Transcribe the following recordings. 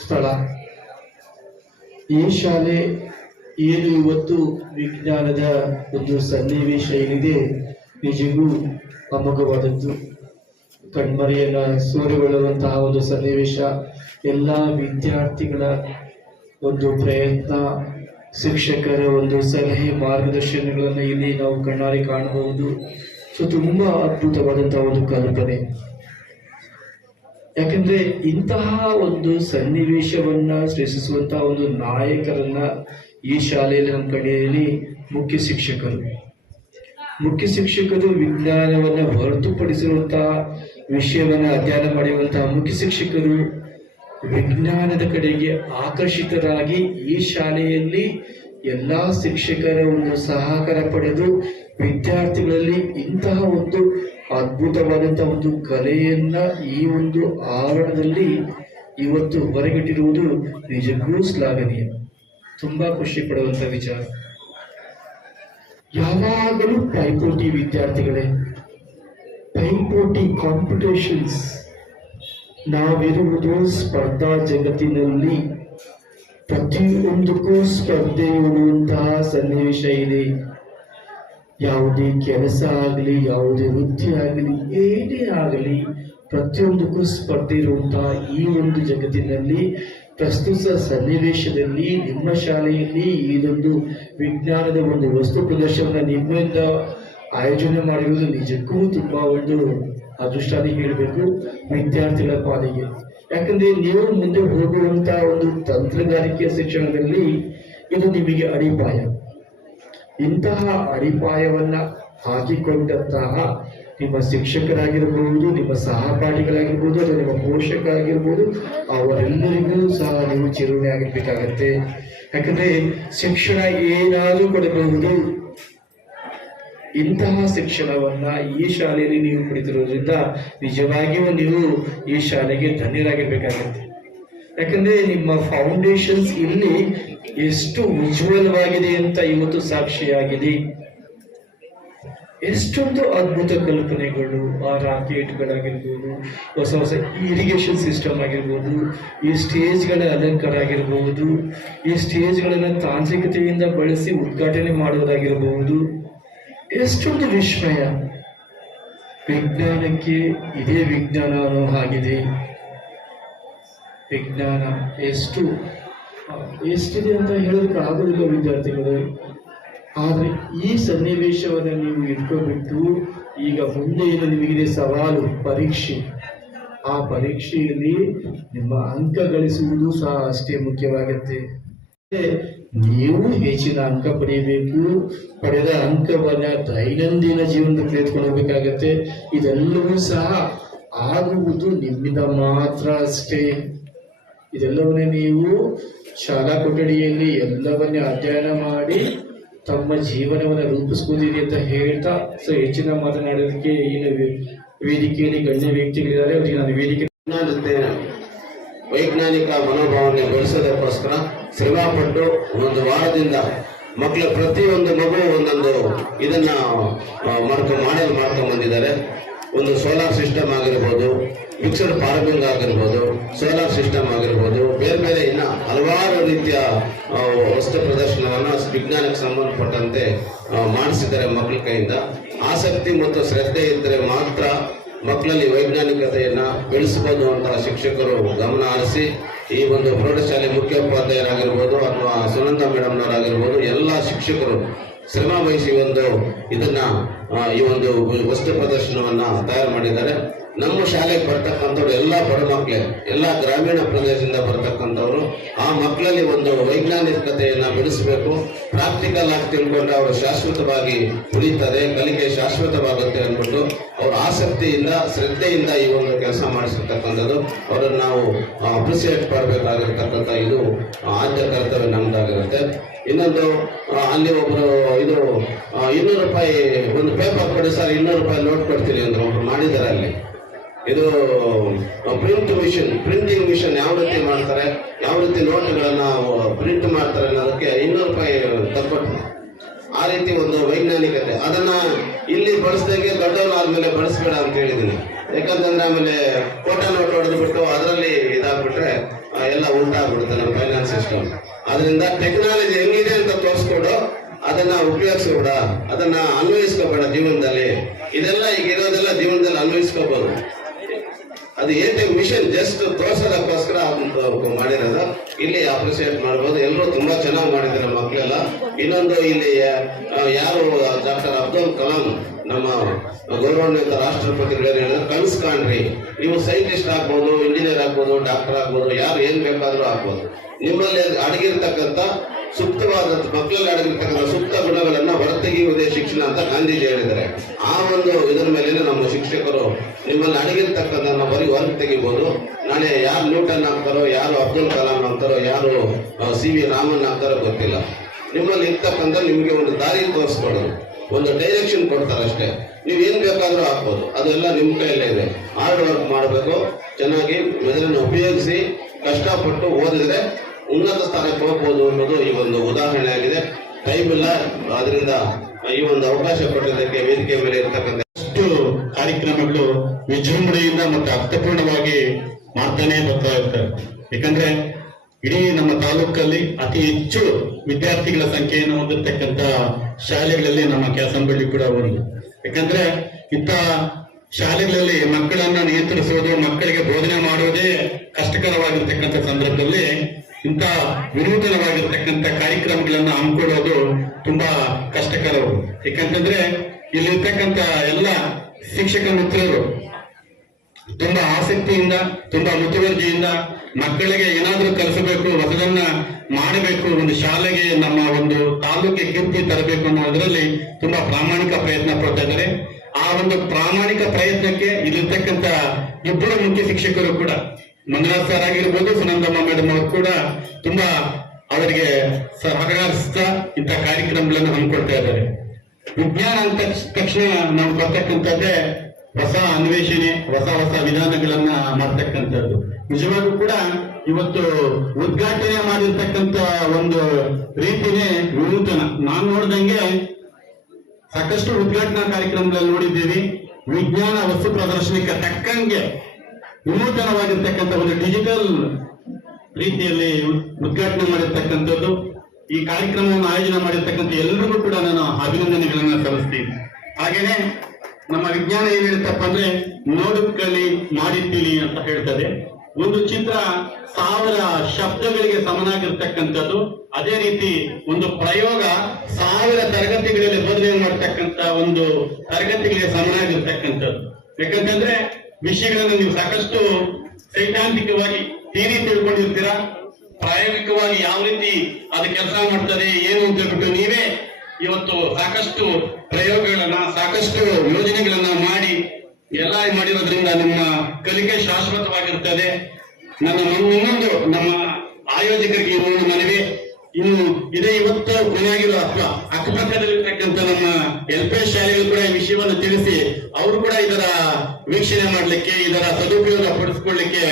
ಸ್ಥಳ. ಈ ಶಾಲೆ ಏನು ಇವತ್ತು ವಿಜ್ಞಾನದ ಒಂದು ಸನ್ನಿವೇಶ ಏನಿದೆ ನಿಜಕ್ಕೂ ಅಮೋಘವಾದದ್ದು. ಕಣ್ಮರೆಯನ್ನ ಸೂರೆಗೊಳ್ಳುವಂತಹ ಒಂದು ಸನ್ನಿವೇಶ, ಎಲ್ಲ ವಿದ್ಯಾರ್ಥಿಗಳ ಒಂದು ಪ್ರಯತ್ನ, ಶಿಕ್ಷಕರ ಒಂದು ಸಲಹೆ ಮಾರ್ಗದರ್ಶನಗಳನ್ನು ಇಲ್ಲಿ ನಾವು ಕಣ್ಣಾರೆ ಕಾಣಬಹುದು. ಸೊ ತುಂಬಾ ಅದ್ಭುತವಾದಂತಹ ಒಂದು ಕಲ್ಪನೆ. ಯಾಕಂದ್ರೆ ಇಂತಹ ಒಂದು ಸನ್ನಿವೇಶವನ್ನ ಸೃಷ್ಟಿಸುವಂತಹ ಒಂದು ನಾಯಕರನ್ನ ಈ ಶಾಲೆಯಲ್ಲಿ ನಮ್ಮ ಕಡೆಯಲ್ಲಿ ಮುಖ್ಯ ಶಿಕ್ಷಕರು ವಿಜ್ಞಾನವನ್ನ ಹೊರತುಪಡಿಸಿರುವಂತಹ ವಿಷಯವನ್ನ ಅಧ್ಯಯನ ಮಾಡಿರುವಂತಹ ಮುಖ್ಯ ಶಿಕ್ಷಕರು ವಿಜ್ಞಾನದ ಕಡೆಗೆ ಆಕರ್ಷಿತರಾಗಿ ಈ ಶಾಲೆಯಲ್ಲಿ ಎಲ್ಲಾ ಶಿಕ್ಷಕರ ಒಂದು ಸಹಕಾರ ಪಡೆದು ವಿದ್ಯಾರ್ಥಿಗಳಲ್ಲಿ ಇಂತಹ ಒಂದು ಅದ್ಭುತವಾದಂತಹ ಒಂದು ಕಲೆಯನ್ನ ಈ ಒಂದು ಆವರಣದಲ್ಲಿ ಇವತ್ತು ಹೊರಗಿಟ್ಟಿರುವುದು ನಿಜಕ್ಕೂ ಶ್ಲಾಘನೀಯ. ತುಂಬಾ ಖುಷಿ ಪಡುವಂತ ವಿಚಾರ. ಯಾವಾಗಲೂ ಪೈಪೋಟಿ ವಿದ್ಯಾರ್ಥಿಗಳೇ, ಪೈಪೋಟಿ, ಕಾಂಪಿಟೇಷನ್ಸ್. ನಾವಿರುವುದು ಸ್ಪರ್ಧಾ ಜಗತ್ತಿನಲ್ಲಿ. ಪ್ರತಿಯೊಂದಕ್ಕೂ ಸ್ಪರ್ಧೆ ಇರುವಂತಹ ಸನ್ನಿವೇಶ ಇದೆ. ಯಾವುದೇ ಕೆಲಸ ಆಗಲಿ, ಯಾವುದೇ ವೃತ್ತಿ ಆಗಲಿ, ಏನೇ ಆಗಲಿ, ಪ್ರತಿಯೊಂದಕ್ಕೂ ಸ್ಪರ್ಧೆ ಇರುವಂತಹ ಈ ಒಂದು ಜಗತ್ತಿನಲ್ಲಿ ಪ್ರಸ್ತುತ ಸನ್ನಿವೇಶದಲ್ಲಿ ನಿಮ್ಮ ಶಾಲೆಯಲ್ಲಿ ಇದೊಂದು ವಿಜ್ಞಾನದ ಒಂದು ವಸ್ತು ಪ್ರದರ್ಶನ ನಿಮ್ಮಿಂದ ಆಯೋಜನೆ ಮಾಡಿರುವುದು ನಿಜಕ್ಕೂ ತುಂಬಾ ಒಂದು ಅದೃಷ್ಟಾನೇ ಹೇಳಬೇಕು ವಿದ್ಯಾರ್ಥಿಗಳ ಪಾಲಿಗೆ. ಯಾಕಂದ್ರೆ ನೀವು ಮುಂದೆ ಹೋಗುವಂತಹ ಒಂದು ತಂತ್ರಗಾರಿಕೆಯ ಶಿಕ್ಷಣದಲ್ಲಿ ಇದು ನಿಮಗೆ ಅಡಿಪಾಯ. ಇಂತಹ ಅಡಿಪಾಯವನ್ನ ಹಾಕಿಕೊಂಡಂತಹ ನಿಮ್ಮ ಶಿಕ್ಷಕರಾಗಿರ್ಬಹುದು, ನಿಮ್ಮ ಸಹಪಾಠಿಗಳಾಗಿರ್ಬೋದು, ಅಥವಾ ನಿಮ್ಮ ಪೋಷಕರಾಗಿರ್ಬೋದು, ಅವರೆಲ್ಲರಿಗೂ ಸಹ ನೀವು ಚಿರುಣೆ ಆಗಿರ್ಬೇಕಾಗತ್ತೆ. ಯಾಕಂದ್ರೆ ಶಿಕ್ಷಣ ಏನಾದರೂ ಕೊಡಬಹುದು. ಇಂತಹ ಶಿಕ್ಷಣವನ್ನ ಈ ಶಾಲೆಯಲ್ಲಿ ನೀವು ಪಡೆದಿರೋದ್ರಿಂದ ನಿಜವಾಗಿಯೂ ನೀವು ಈ ಶಾಲೆಗೆ ಧನ್ಯರಾಗಿರ್ಬೇಕಾಗತ್ತೆ. ಯಾಕಂದ್ರೆ ನಿಮ್ಮ ಫೌಂಡೇಶನ್ಸ್ ಇಲ್ಲಿ ಎಷ್ಟು ಉಜ್ವಲವಾಗಿದೆ ಅಂತ ಇವತ್ತು ಸಾಕ್ಷಿಯಾಗಿದೆ. ಎಷ್ಟೊಂದು ಅದ್ಭುತ ಕಲ್ಪನೆಗಳು, ಆ ರಾಕೆಟ್ಗಳಾಗಿರ್ಬೋದು, ಹೊಸ ಹೊಸ ಇರಿಗೇಷನ್ ಸಿಸ್ಟಮ್ ಆಗಿರ್ಬೋದು, ಈ ಸ್ಟೇಜ್ಗಳ ಅಲಂಕಾರ ಆಗಿರ್ಬೋದು, ಈ ಸ್ಟೇಜ್ಗಳನ್ನು ತಾಂತ್ರಿಕತೆಯಿಂದ ಬಳಸಿ ಉದ್ಘಾಟನೆ ಮಾಡುವುದಾಗಿರಬಹುದು. ಎಷ್ಟೊಂದು ವಿಸ್ಮಯ. ವಿಜ್ಞಾನಕ್ಕೆ ಇದೇ ವಿಜ್ಞಾನ ಅನ್ನೋ ಹಾಗಿದೆ. ವಿಜ್ಞಾನ ಎಷ್ಟಿದೆ ಅಂತ ಹೇಳೋದಕ್ಕೆ ಆಗೋದಿಲ್ಲ ವಿದ್ಯಾರ್ಥಿಗಳು. ಆದ್ರೆ ಈ ಸನ್ನಿವೇಶವನ್ನು ನೀವು ಇಟ್ಕೊಬಿಟ್ಟು ಈಗ ಮುಂದೆ ಏನು ನಿಮಗಿದೆ ಸವಾಲು, ಪರೀಕ್ಷೆ. ಆ ಪರೀಕ್ಷೆಯಲ್ಲಿ ನಿಮ್ಮ ಅಂಕ ಗಳಿಸುವುದು ಸಹ ಅಷ್ಟೇ ಮುಖ್ಯವಾಗುತ್ತೆ. ನೀವು ಹೆಚ್ಚಿನ ಅಂಕ ಪಡೆಯಬೇಕು. ಪಡೆದ ಅಂಕವನ್ನ ದೈನಂದಿನ ಜೀವನದಲ್ಲಿ ತೆಗೆದುಕೊಂಡು ಹೋಗ್ಬೇಕಾಗತ್ತೆ. ಇದೆಲ್ಲವೂ ಸಹ ಆಗುವುದು ನಿಮ್ಮಿಂದ ಮಾತ್ರ ಅಷ್ಟೇ. ಇದೆಲ್ಲವನ್ನೇ ನೀವು ಶಾಲಾ ಕೊಠಡಿಯಲ್ಲಿ ಎಲ್ಲವನ್ನೇ ಅಧ್ಯಯನ ಮಾಡಿ ತಮ್ಮ ಜೀವನವನ್ನು ರೂಪಿಸ್ಬೋದಿದೆ ಅಂತ ಹೇಳ್ತಾ ಹೆಚ್ಚಿನ ಮಾತನಾಡೋದಕ್ಕೆ ಏನು ವೇದಿಕೆಯಲ್ಲಿ ಗಣ್ಯ ವ್ಯಕ್ತಿಗಳಿದ್ದಾರೆ, ಅವರಿಗೆ ನಾನು ವೇದಿಕೆ ವೈಜ್ಞಾನಿಕ ಮನೋಭಾವನೆ ಬೆಳೆಸೋದಕ್ಕೋಸ್ಕರ ಶ್ರಮಪಟ್ಟು ಒಂದು ವಾರದಿಂದ ಮಕ್ಕಳ ಪ್ರತಿಯೊಂದು ಮಗು ಒಂದೊಂದು ಇದನ್ನ ಮಾಡ್ಕೊಂಡು ಬಂದಿದ್ದಾರೆ. ಒಂದು ಸೋಲಾರ್ ಸಿಸ್ಟಮ್ ಆಗಿರ್ಬೋದು, ಮಿಕ್ಸಡ್ ಫಾರ್ಮಿಂಗ್ ಆಗಿರ್ಬೋದು, ಸೋಲಾರ್ ಸಿಸ್ಟಮ್ ಆಗಿರ್ಬೋದು, ಬೇರೆ ಬೇರೆ ಇನ್ನ ಹಲವಾರು ರೀತಿಯ ವಸ್ತು ಪ್ರದರ್ಶನವನ್ನು ವಿಜ್ಞಾನಕ್ಕೆ ಸಂಬಂಧಪಟ್ಟಂತೆ ಮಾಡಿಸಿದ್ದಾರೆ ಮಕ್ಕಳ ಕೈಯಿಂದ. ಆಸಕ್ತಿ ಮತ್ತು ಶ್ರದ್ಧೆ ಇದ್ದರೆ ಮಾತ್ರ ಮಕ್ಕಳಲ್ಲಿ ವೈಜ್ಞಾನಿಕತೆಯನ್ನ ಬೆಳೆಸಬಹುದು ಅಂತ ಶಿಕ್ಷಕರು ಗಮನ ಹರಿಸಿ ಈ ಒಂದು ಪ್ರೌಢಶಾಲೆ ಮುಖ್ಯೋಪಾಧ್ಯಾಯರಾಗಿರ್ಬೋದು ಅಥವಾ ಸುನಂದ ಮೇಡಮ್ನವರಾಗಿರ್ಬೋದು ಎಲ್ಲ ಶಿಕ್ಷಕರು ಶ್ರಮ ವಹಿಸಿ ಈ ಒಂದು ವಸ್ತು ಪ್ರದರ್ಶನವನ್ನ ತಯಾರು ಮಾಡಿದ್ದಾರೆ. ನಮ್ಮ ಶಾಲೆಗೆ ಬರ್ತಕ್ಕಂಥವ್ರು ಎಲ್ಲ ಬಡ ಮಕ್ಕಳೇ, ಎಲ್ಲ ಗ್ರಾಮೀಣ ಪ್ರದೇಶದಿಂದ ಬರ್ತಕ್ಕಂಥವ್ರು. ಆ ಮಕ್ಕಳಲ್ಲಿ ಒಂದು ವೈಜ್ಞಾನಿಕತೆಯನ್ನ ಬೆಳೆಸಬೇಕು. ಪ್ರಾಕ್ಟಿಕಲ್ ಆಗಿ ತಿಳ್ಕೊಂಡ್ರೆ ಅವರು ಶಾಶ್ವತವಾಗಿ ಉಳಿತಾರೆ, ಕಲಿಕೆ ಶಾಶ್ವತವಾಗುತ್ತೆ ಅಂದ್ಬಿಟ್ಟು ಅವ್ರ ಆಸಕ್ತಿಯಿಂದ ಶ್ರದ್ಧೆಯಿಂದ ಈ ಒಂದು ಕೆಲಸ ಮಾಡಿಸಿರ್ತಕ್ಕಂಥದ್ದು ಅವರನ್ನು ನಾವು ಅಪ್ರಿಸಿಯೇಟ್ ಮಾಡಬೇಕಾಗಿರ್ತಕ್ಕಂಥ ಇದು ಆದ್ಯ ಕರ್ತವ್ಯ ನಮ್ದಾಗಿರುತ್ತೆ. ಇನ್ನೊಂದು ಅಲ್ಲಿ ಒಬ್ರು ಇದು 200 ರೂಪಾಯಿ ಒಂದು ಪೇಪರ್ ಕೊಡಿ ಸರ್, 200 ರೂಪಾಯಿ ನೋಟ್ ಕೊಡ್ತೀನಿ ಅಂದ್ರೆ ಒಬ್ರು ಮಾಡಿದ್ದಾರೆ. ಅಲ್ಲಿ ಇದು ಪ್ರಿಂಟಿಂಗ್ ಮಿಷನ್ ಯಾವ ರೀತಿ ಮಾಡ್ತಾರೆ, ಯಾವ ರೀತಿ ನೋಟ್ಗಳನ್ನ ಪ್ರಿಂಟ್ ಮಾಡ್ತಾರೆ ಅನ್ನೋದಕ್ಕೆ 200 ರೂಪಾಯಿ ತಕ್ಕೊಟ್ಟು ಆ ರೀತಿ ಒಂದು ವೈಜ್ಞಾನಿಕತೆ ಅದನ್ನ ಇಲ್ಲಿ ಬಳಸಿದಾಗೆ ದೊಡ್ಡವನಾದ್ಮೇಲೆ ಬಳಸಬೇಡ ಅಂತ ಹೇಳಿದ್ದೀನಿ. ಯಾಕಂತಂದ್ರೆ ಆಮೇಲೆ ಫೋಟೋ ನೋಟ್ ಹೊಡೆದು ಬಿಟ್ಟು ಅದರಲ್ಲಿ ಇದಾಗ್ಬಿಟ್ರೆ ಉಂಟಾಗ್ಬಿಡುತ್ತೆ ನಮ್ಮ ಫೈನಾನ್ಸ್ ಸಿಸ್ಟಮ್. ಅದರಿಂದ ಟೆಕ್ನಾಲಜಿ ಹೆಂಗಿದೆ ಅಂತ ತೋರಿಸ್ಕೊಡು, ಅದನ್ನ ಉಪಯೋಗಿಸ್ಕೋಬೇಡ, ಅದನ್ನ ಅನ್ವಯಿಸ್ಕೋಬೇಡ ಜೀವನದಲ್ಲಿ. ಇದೆಲ್ಲ ಈಗ ಇರೋದೆಲ್ಲ ಜೀವನದಲ್ಲಿ ಅನ್ವಯಿಸ್ಕೋಬಹುದು. ಅದು ಏನೇ ಮಿಷನ್ ಜಸ್ಟ್ ತೋರ್ಸೋದಕ್ಕೋಸ್ಕರ ಮಾಡಿರೋದು. ಇಲ್ಲಿ ಅಪ್ರಿಸಿಯೇಟ್ ಮಾಡ್ಬೋದು. ಎಲ್ಲರೂ ತುಂಬಾ ಚೆನ್ನಾಗಿ ಮಾಡಿದ್ದಾರೆ ಮಕ್ಕಳೆಲ್ಲ. ಇನ್ನೊಂದು ಇಲ್ಲಿ ಯಾರು ಡಾಕ್ಟರ್ ಅಬ್ದುಲ್ ಕಲಾಂ ನಮ್ಮ ಗೌರವಾನ್ವಿತ ರಾಷ್ಟ್ರಪತಿಗಳು ಹೇಳಿದ್ರೆ, ಕನಸು ಕಾಣ್ರಿ, ನೀವು ಸೈಂಟಿಸ್ಟ್ ಆಗ್ಬೋದು, ಇಂಜಿನಿಯರ್ ಆಗ್ಬೋದು, ಡಾಕ್ಟರ್ ಆಗ್ಬೋದು, ಯಾರು ಏನ್ ಬೇಕಾದ್ರೂ ಆಗ್ಬೋದು. ನಿಮ್ಮಲ್ಲಿ ಅಡಗಿರ್ತಕ್ಕಂಥ ಸೂಕ್ತವಾದ ಮಕ್ಕಳಲ್ಲಿ ಅಡಗಿರ್ತಕ್ಕಂಥ ಸೂಕ್ತ ಗುಣಗಳನ್ನ ಹೊರತೆಗೆಯುವುದೇ ಶಿಕ್ಷಣ ಅಂತ ಗಾಂಧೀಜಿ ಹೇಳಿದ್ದಾರೆ. ಆ ಒಂದು ಇದರ ಮೇಲೆ ನಮ್ಮ ಶಿಕ್ಷಕರು ನಿಮ್ಮಲ್ಲಿ ಅಡಗಿರ್ತಕ್ಕಂಥ ಬರೀ ಹೊರಗೆ ತೆಗಿಬಹುದು. ನಾಳೆ ಯಾರು ನ್ಯೂಟನ್ ಆಗ್ತಾರೋ, ಯಾರು ಅಬ್ದುಲ್ ಕಲಾಂ ಆಗ್ತಾರೋ, ಯಾರು ಸಿ.ವಿ. ರಾಮನ್ ಆಗ್ತಾರೋ ಗೊತ್ತಿಲ್ಲ. ನಿಮ್ಮಲ್ಲಿ ಇರ್ತಕ್ಕಂಥ ನಿಮ್ಗೆ ಒಂದು ದಾರಿ ತೋರಿಸ್ಕೊಡೋದು, ಒಂದು ಡೈರೆಕ್ಷನ್ ಕೊಡ್ತಾರೆ ಅಷ್ಟೇ. ನೀವು ಏನ್ ಬೇಕಾದ್ರೂ ಆಗ್ಬೋದು. ಅದೆಲ್ಲ ನಿಮ್ಮ ಕೈಯಲ್ಲೇ ಇದೆ. ಹಾರ್ಡ್ ವರ್ಕ್ ಮಾಡಬೇಕು, ಚೆನ್ನಾಗಿ ಇದನ್ನು ಉಪಯೋಗಿಸಿ ಕಷ್ಟಪಟ್ಟು ಓದಿದ್ರೆ ಉನ್ನತ ಸ್ಥಾನಕ್ಕೆ ಹೋಗ್ಬೋದು ಅನ್ನೋದು ಈ ಒಂದು ಉದಾಹರಣೆ ಆಗಿದೆ. ಟೈಮ್ ಇಲ್ಲ, ಅದರಿಂದ ಈ ಒಂದು ಅವಕಾಶ ಕೊಟ್ಟಿದ್ದಕ್ಕೆ ವೇದಿಕೆ ಮೇಲೆ ಇರ್ತಕ್ಕಂಥ ಕಾರ್ಯಕ್ರಮಗಳು ವಿಜೃಂಭಣೆಯಿಂದ ಮತ್ತು ಅರ್ಥಪೂರ್ಣವಾಗಿ ಮಾಡ್ತಾನೆ ಬರ್ತಾ ಇರ್ತಾರೆ. ಯಾಕಂದ್ರೆ ಇಡೀ ನಮ್ಮ ತಾಲೂಕಲ್ಲಿ ಅತಿ ಹೆಚ್ಚು ವಿದ್ಯಾರ್ಥಿಗಳ ಸಂಖ್ಯೆಯನ್ನು ಹೊಂದಿರತಕ್ಕಂತ ಶಾಲೆಗಳಲ್ಲಿ ನಮ್ಮ ಕ್ಯಾಸಂಬಳ್ಳಿ ಕೂಡ ಒಂದು. ಯಾಕಂದ್ರೆ ಇಂಥ ಶಾಲೆಗಳಲ್ಲಿ ಮಕ್ಕಳನ್ನ ನಿಯಂತ್ರಿಸುವುದು, ಮಕ್ಕಳಿಗೆ ಬೋಧನೆ ಮಾಡುವುದೇ ಕಷ್ಟಕರವಾಗಿರ್ತಕ್ಕಂಥ ಸಂದರ್ಭದಲ್ಲಿ ಇಂಥ ವಿನೂತನವಾಗಿರ್ತಕ್ಕಂಥ ಕಾರ್ಯಕ್ರಮಗಳನ್ನ ಹಮ್ಮಿಕೊಳ್ಳೋದು ತುಂಬಾ ಕಷ್ಟಕರವು. ಯಾಕಂತಂದ್ರೆ ಇಲ್ಲಿರ್ತಕ್ಕಂಥ ಎಲ್ಲ ಶಿಕ್ಷಕ ಮಿತ್ರರು ತುಂಬಾ ಆಸಕ್ತಿಯಿಂದ, ತುಂಬಾ ಮುತುವರ್ಜಿಯಿಂದ ಮಕ್ಕಳಿಗೆ ಏನಾದ್ರೂ ಕಲಿಸಬೇಕು, ಹೊಸದನ್ನ ಮಾಡಬೇಕು, ಒಂದು ಶಾಲೆಗೆ ನಮ್ಮ ಒಂದು ತಾಲೂಕಿಗೆ ಕೀರ್ತಿ ತರಬೇಕು ಅನ್ನೋದ್ರಲ್ಲಿ ತುಂಬಾ ಪ್ರಾಮಾಣಿಕ ಪ್ರಯತ್ನ ಪಡ್ತಾ ಇದ್ದಾರೆ. ಆ ಒಂದು ಪ್ರಾಮಾಣಿಕ ಪ್ರಯತ್ನಕ್ಕೆ ಇಲ್ಲಿರ್ತಕ್ಕಂಥ ಇಬ್ಬರು ಮುಖ್ಯ ಶಿಕ್ಷಕರು ಕೂಡ, ಮಂಜುನಾಥ್ ಸರ್ ಆಗಿರ್ಬೋದು, ಸುನಂದಮ್ಮ ಮೇಡಮ್ ಅವರು ಕೂಡ ತುಂಬಾ ಅವರಿಗೆ ಸಹಕರಿಸ್ತಾ ಇಂಥ ಕಾರ್ಯಕ್ರಮಗಳನ್ನು ಹಮ್ಮಿಕೊಳ್ತಾ ಇದ್ದಾರೆ. ವಿಜ್ಞಾನ ಅಂತ ತಕ್ಷಣ ನಾವು ಬರ್ತಕ್ಕಂಥದ್ದೇ ಹೊಸ ಅನ್ವೇಷಣೆ, ಹೊಸ ಹೊಸ ವಿಧಾನಗಳನ್ನ ಮಾಡ್ತಕ್ಕಂಥದ್ದು. ನಿಜವಾಗೂ ಕೂಡ ಇವತ್ತು ಉದ್ಘಾಟನೆ ಮಾಡಿರ್ತಕ್ಕಂಥ ಒಂದು ರೀತಿನೇ ವಿನೂತನ. ನಾನು ನೋಡಿದಂಗೆ ಸಾಕಷ್ಟು ಉದ್ಘಾಟನಾ ಕಾರ್ಯಕ್ರಮಗಳಲ್ಲಿ ನೋಡಿದ್ದೀವಿ. ವಿಜ್ಞಾನ ವಸ್ತು ಪ್ರದರ್ಶನಕ್ಕೆ ತಕ್ಕಂಗೆ ವಿನೂತನವಾಗಿರ್ತಕ್ಕಂಥ ಒಂದು ಡಿಜಿಟಲ್ ರೀತಿಯಲ್ಲಿ ಉದ್ಘಾಟನೆ ಮಾಡಿರ್ತಕ್ಕಂಥದ್ದು. ಈ ಕಾರ್ಯಕ್ರಮವನ್ನು ಆಯೋಜನೆ ಮಾಡಿರ್ತಕ್ಕಂಥ ಎಲ್ಲರಿಗೂ ಕೂಡ ನಾನು ಅಭಿನಂದನೆಗಳನ್ನ ಸಲ್ಲಿಸ್ತೀನಿ. ಹಾಗೇನೆ ನಮ್ಮ ವಿಜ್ಞಾನ ಏನ್ ಹೇಳುತ್ತಪ್ಪ ಅಂದ್ರೆ, ನೋಡುತ್ತಲಿ ಮಾಡಿದ್ದೀವಿ ಅಂತ ಹೇಳ್ತದೆ. ಒಂದು ಚಿತ್ರ 1000 ಶಬ್ದಗಳಿಗೆ ಸಮನಾಗಿರ್ತಕ್ಕಂಥದ್ದು. ಅದೇ ರೀತಿ ಒಂದು ಪ್ರಯೋಗ 1000 ತರಗತಿಗಳಲ್ಲಿ ಬೋಧನೆ ಮಾಡತಕ್ಕಂತ ಒಂದು ತರಗತಿಗಳಿಗೆ ಸಮನಾಗಿರ್ತಕ್ಕಂಥದ್ದು. ಯಾಕಂತಂದ್ರೆ ವಿಷಯಗಳನ್ನು ನೀವು ಸಾಕಷ್ಟು ಸೈದ್ಧಾಂತಿಕವಾಗಿ ಥಿಯರಿ ತಿಳ್ಕೊಂಡಿರ್ತೀರಾ, ಪ್ರಾಯೋಗಿಕವಾಗಿ ಯಾವ ರೀತಿ ಅದು ಕೆಲಸ ಮಾಡ್ತದೆ ಏನು ಅಂತ ಹೇಳ್ಬಿಟ್ಟು ನೀವೇ ಇವತ್ತು ಸಾಕಷ್ಟು ಪ್ರಯೋಗಗಳನ್ನ, ಸಾಕಷ್ಟು ಯೋಜನೆಗಳನ್ನ ಮಾಡಿ ಎಲ್ಲ ಮಾಡಿರೋದ್ರಿಂದ ನಿಮ್ಮ ಕಲಿಕೆ ಶಾಶ್ವತವಾಗಿರ್ತದೆ. ಇನ್ನೊಂದು ನಮ್ಮ ಆಯೋಜಕರಿಗೆ ಇರುವ ಮನವಿ, ಇನ್ನು ಇದೇ ಇವತ್ತು ಕೊನೆಯಾಗಿರೋ ಅಕ್ಕಪಕ್ಕದಲ್ಲಿರ್ತಕ್ಕಂಥ ನಮ್ಮ LP ಶಾಲೆಗಳು ಕೂಡ ಈ ವಿಷಯವನ್ನು ತಿಳಿಸಿ ಅವರು ಕೂಡ ಇದರ ವೀಕ್ಷಣೆ ಮಾಡಲಿಕ್ಕೆ, ಇದರ ಸದುಪಯೋಗ ಪಡಿಸ್ಕೊಳ್ಳಿಕ್ಕೆ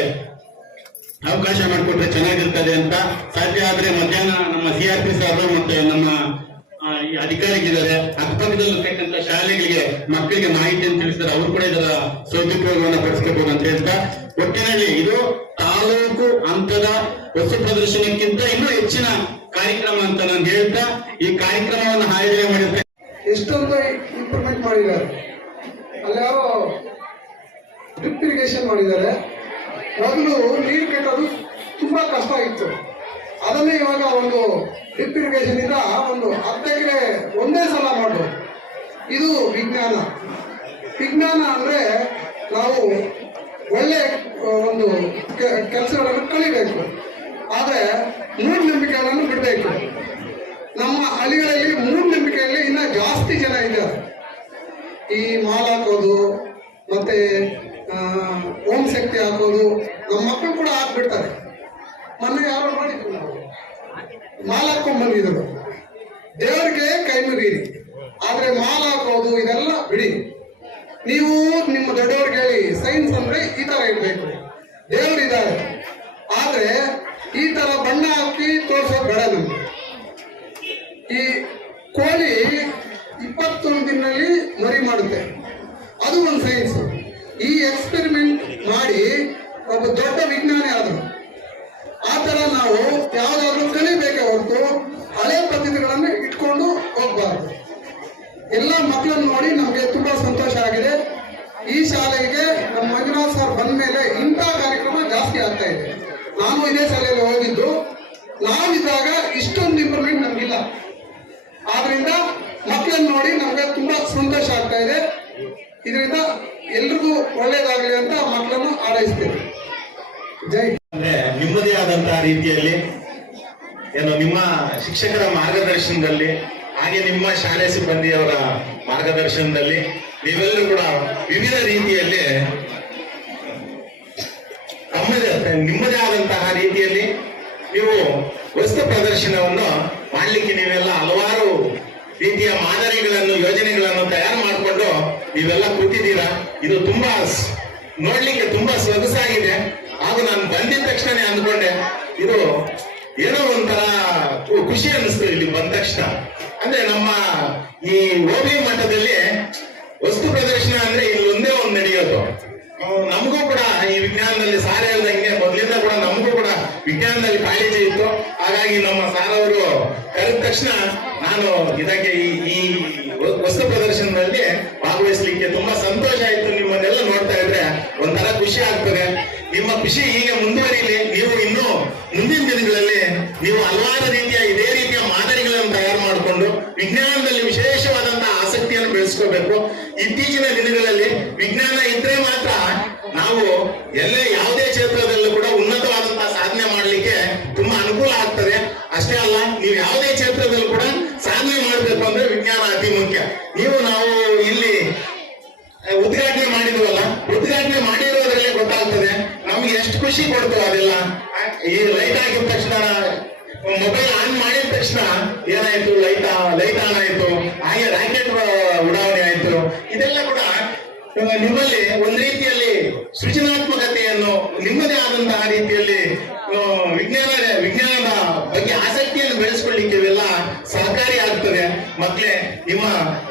ಅವಕಾಶ ಮಾಡಿಕೊಟ್ರೆ ಚೆನ್ನಾಗಿರ್ತದೆ ಅಂತ. ಸಾಧ್ಯ ಆದ್ರೆ ಮಧ್ಯಾಹ್ನ ನಮ್ಮ CRP ಸಾಹೇಬರು ಮತ್ತೆ ನಮ್ಮ ಅಧಿಕಾರಿಗಳಿದ್ದಾರೆ, ಅಕ್ಕಪಕ್ಕದಲ್ಲಿರ್ತಕ್ಕಂಥ ಶಾಲೆಗಳಿಗೆ ಮಕ್ಕಳಿಗೆ ಮಾಹಿತಿಯನ್ನು ತಿಳಿಸಿದರೆ ಅವರು ಕೂಡ ಇದರ ಸದುಪಯೋಗವನ್ನು ಪಡಿಸ್ಕೋಬಹುದು ಅಂತ ಹೇಳ್ತಾ, ಒಟ್ಟಿನಲ್ಲಿ ಇದು ತಾಲೂಕು ಹಂತದ ವಸ್ತು ಪ್ರದರ್ಶನಕ್ಕಿಂತ ಇನ್ನೂ ಹೆಚ್ಚಿನ ಕಾರ್ಯಕ್ರಮ ಅಂತ ನಾನು ಹೇಳ್ತಾ, ಈ ಕಾರ್ಯಕ್ರಮವನ್ನು ಆಯೋಜನೆ ಮಾಡಿದ್ರೆ ಎಷ್ಟೊಂದು ಇಂಪ್ರೂವ್ಮೆಂಟ್ ಮಾಡಿದ್ದಾರೆ. ಅಲ್ಲಾವ ಡ್ರಿಪ್ ಇರಿಗೇಷನ್ ಮಾಡಿದ್ದಾರೆ. ಮೊದಲು ನೀರು ಕಟ್ಟೋದು ತುಂಬಾ ಕಷ್ಟ ಇತ್ತು. ಅದನ್ನೇ ಇವಾಗ ಒಂದು ಡ್ರಿಪ್ ಇರಿಗೇಷನ್ ಇಂದ ಒಂದು 10 ಎಕರೆ ಒಂದೇ ಸಲ ಮಾಡೋದು. ಇದು ವಿಜ್ಞಾನ. ವಿಜ್ಞಾನ ಅಂದ್ರೆ ನಾವು ಒಳ್ಳೆ ಒಂದು ಕೆಲಸಗಳನ್ನು ಕಲಿಬೇಕು, ಆದ್ರೆ ಮೂಢನಂಬಿಕೆಗಳನ್ನು ಬಿಡಬೇಕು. ನಮ್ಮ ಹಳ್ಳಿಗಳಲ್ಲಿ ಮೂಢನಂಬಿಕೆಯಲ್ಲಿ ಇನ್ನ ಜಾಸ್ತಿ ಜನ ಇದ್ದಾರೆ. ಈ ಮಾಲ್ ಹಾಕೋದು ಮತ್ತೆ ಓಂ ಶಕ್ತಿ ಹಾಕೋದು ನಮ್ಮ ಮಕ್ಕಳು ಕೂಡ ಹಾಕ್ಬಿಡ್ತಾರೆ. ಮೊನ್ನೆ ಯಾರೋ ಮಾಡಿದ್ರು, ನಾವು ಮಾಲ್ ಹಾಕೊಂಡ್ ಬಂದಿದ್ರು. ದೇವರಿಗೆ ಕೈ ಮುಗೀರಿ, ಆದ್ರೆ ಮಾಲ್ ಹಾಕೋದು ಇದೆಲ್ಲ ಬಿಡಿ. ನೀವು ನಿಮ್ಮ ದೊಡ್ಡವ್ರಿಗೆ ಹೇಳಿ, ಸೈನ್ಸ್ ಅಂದ್ರೆ ಈ ತರ ಇರ್ಬೇಕು, ದೇವರಿದ್ದಾರೆ, ಆದ್ರೆ ಈ ತರ ಬಣ್ಣ ಹಾಕಿ ತೋರ್ಸೋದು ಬೇಡ ನಮ್ಗೆ. ಈ ಕೋಳಿ 21 ದಿನದಲ್ಲಿ ಮರಿ ಮಾಡುತ್ತೆ, ಅದು ಒಂದು ಸೈನ್ಸ್. ಈ ಎಕ್ಸ್ಪೆರಿಮೆಂಟ್ ಮಾಡಿ ಒಬ್ಬ ದೊಡ್ಡ ವಿಜ್ಞಾನಿ ಆದರು. ಆ ತರ ಎಲ್ಲ ಮಕ್ಕಳನ್ನು ನೋಡಿ ನಮಗೆ ತುಂಬಾ ಸಂತೋಷ ಆಗಿದೆ. ಈ ಶಾಲೆಗೆ ನಮ್ಮ ಮಂಜುನಾಥ್ ಸರ್ ಬಂದ ಮೇಲೆ ಇಂಥ ಕಾರ್ಯಕ್ರಮ ಜಾಸ್ತಿ ಆಗ್ತಾ ಇದೆ. ನಾನು ಇದೇ ಶಾಲೆಯಲ್ಲಿ ಹೋಗಿದ್ದು, ನಾವಿದ್ದಾಗ ಇಷ್ಟೊಂದು ಇಂಪ್ರೂವ್ಮೆಂಟ್ ನಮಗಿಲ್ಲ. ಆದ್ರಿಂದ ಮಕ್ಕಳನ್ನು ನೋಡಿ ನಮಗೆ ತುಂಬಾ ಸಂತೋಷ ಆಗ್ತಾ ಇದೆ. ಇದರಿಂದ ಎಲ್ರಿಗೂ ಒಳ್ಳೇದಾಗಲಿ ಅಂತ ಮಕ್ಕಳನ್ನು ಹಾರೈಸ್ತೇವೆ. ಜೈ. ಅಂದ್ರೆ ನಿಮ್ಮದೇ ಆದಂತಹ ರೀತಿಯಲ್ಲಿ ಏನು ನಿಮ್ಮ ಶಿಕ್ಷಕರ ಮಾರ್ಗದರ್ಶನದಲ್ಲಿ ಹಾಗೆ ನಿಮ್ಮ ಶಾಲೆ ಸಿಬ್ಬಂದಿಯವರ ಮಾರ್ಗದರ್ಶನದಲ್ಲಿ ನೀವೆಲ್ಲರೂ ಕೂಡ ವಿವಿಧ ರೀತಿಯಲ್ಲಿ ನಿಮ್ಮದೇ ಆದಂತಹ ರೀತಿಯಲ್ಲಿ ನೀವು ವಸ್ತು ಪ್ರದರ್ಶನವನ್ನು ಮಾಡಲಿಕ್ಕೆ ನೀವೆಲ್ಲ ಹಲವಾರು ರೀತಿಯ ಮಾದರಿಗಳನ್ನು ಯೋಜನೆಗಳನ್ನು ತಯಾರು ಮಾಡಿಕೊಂಡು ನೀವೆಲ್ಲ ಕೂತಿದ್ದೀರಾ. ಇದು ತುಂಬಾ ನೋಡ್ಲಿಕ್ಕೆ ತುಂಬಾ ಸೊಗಸಾಗಿದೆ. ಹಾಗೂ ನಾನು ಬಂದಿದ ತಕ್ಷಣ ಅಂದ್ಕೊಂಡೆ ಇದು ಏನೋ ಒಂಥರ ಖುಷಿ ಅನ್ನಿಸ್ತು ಇಲ್ಲಿ ಬಂದ ತಕ್ಷಣ. ಅಂದ್ರೆ ನಮ್ಮ ಈ ಹೋಬಳಿ ಮಟ್ಟದಲ್ಲಿ ವಸ್ತು ಪ್ರದರ್ಶನ ಅಂದ್ರೆ ಇಲ್ಲಿ ಒಂದೇ ಒಂದು ನಡೆಯೋದು. ನಮಗೂ ಕೂಡ ಈ ವಿಜ್ಞಾನದಲ್ಲಿ ಸಾರ್ ಹೇಳ್ದಂಗೆ ಮೊದಲಿಂದ ಕೂಡ ನಮಗೂ ಕೂಡ ವಿಜ್ಞಾನದಲ್ಲಿ ಕಾಳಜಿ ಇತ್ತು. ಹಾಗಾಗಿ ನಮ್ಮ ಸಾರ್ ಅವರು ಕರೆದ ತಕ್ಷಣ ನಾನು ಇದಕ್ಕೆ ಈ ವಸ್ತು ಪ್ರದರ್ಶನದಲ್ಲಿ ಭಾಗವಹಿಸ್ಲಿಕ್ಕೆ ತುಂಬಾ ಸಂತೋಷ ಆಯ್ತು. ನಿಮ್ಮನ್ನೆಲ್ಲ ನೋಡ್ತಾ ಇದ್ರೆ ಒಂಥರ ಖುಷಿ ಆಗ್ತದೆ. ನಿಮ್ಮ ಖುಷಿ ಹೀಗೆ ಮುಂದುವರಿಲಿ. ನೀವು ಇನ್ನು ಮುಂದಿನ ದಿನಗಳಲ್ಲಿ ನೀವು ಹಲವಾರು ರೀತಿಯ ಇದೇ ರೀತಿಯ ಮಾದರಿಗಳನ್ನು ತಯಾರು ಮಾಡಿಕೊಂಡು ವಿಜ್ಞಾನದಲ್ಲಿ ವಿಶೇಷವಾದಂತಹ ಆಸಕ್ತಿಯನ್ನು ಬೆಳೆಸ್ಕೋಬೇಕು. ಇತ್ತೀಚಿನ ದಿನಗಳಲ್ಲಿ ವಿಜ್ಞಾನ ಇದ್ರೆ ಮಾತ್ರ ನಾವು ಯಾವುದೇ ಕ್ಷೇತ್ರದಲ್ಲೂ ಕೂಡ ಉನ್ನತವಾದಂತಹ ಸಾಧನೆ ಮಾಡಲಿಕ್ಕೆ ತುಂಬಾ ಅನುಕೂಲ ಆಗ್ತದೆ. ಅಷ್ಟೇ ಅಲ್ಲ, ನೀವು ಯಾವುದೇ ಕ್ಷೇತ್ರದಲ್ಲೂ ಕೂಡ ಸಾಧನೆ ಮಾಡಬೇಕು ಅಂದ್ರೆ ವಿಜ್ಞಾನ ಅತಿ ಮುಖ್ಯ. ನಾವು ಇಲ್ಲಿ ಉದ್ಘಾಟನೆ ಮಾಡಿದ್ವಲ್ಲ, ಉದ್ಘಾಟನೆ ಮಾಡಿರೋದ್ರಲ್ಲೇ ಗೊತ್ತಾಗ್ತದೆ ನಮ್ಗೆ ಎಷ್ಟು ಖುಷಿ ಕೊಡ್ತು. ಅದೆಲ್ಲ ಈ ಲೈಟ್ ಆಗಿದ ತಕ್ಷಣ, ಮೊಬೈಲ್ ಆನ್ ಮಾಡಿದ ತಕ್ಷಣ ಏನಾಯ್ತು, ಲೈಟ್ ಆನ್ ಆಯ್ತು, ಹಾಗೆ ರಾಕೆಟ್ ಉಡಾವಣೆ ಆಯ್ತು. ಇದೆಲ್ಲ ಕೂಡ ನಿಮ್ಮಲ್ಲಿ ಒಂದು ರೀತಿಯಲ್ಲಿ ಸೃಜನಾತ್ಮಕತೆಯನ್ನು ನಿಮ್ಮದೇ ಆದಂತಹ ರೀತಿಯಲ್ಲಿ ವಿಜ್ಞಾನದ ಬಗ್ಗೆ ಆಸಕ್ತಿಯನ್ನು ಬೆಳೆಸ್ಕೊಳ್ಳಿಕ್ಕೆ ಇವೆಲ್ಲ ಸಹಕಾರಿ ಆಗ್ತದೆ. ಮಕ್ಕಳೇ, ನಿಮ್ಮ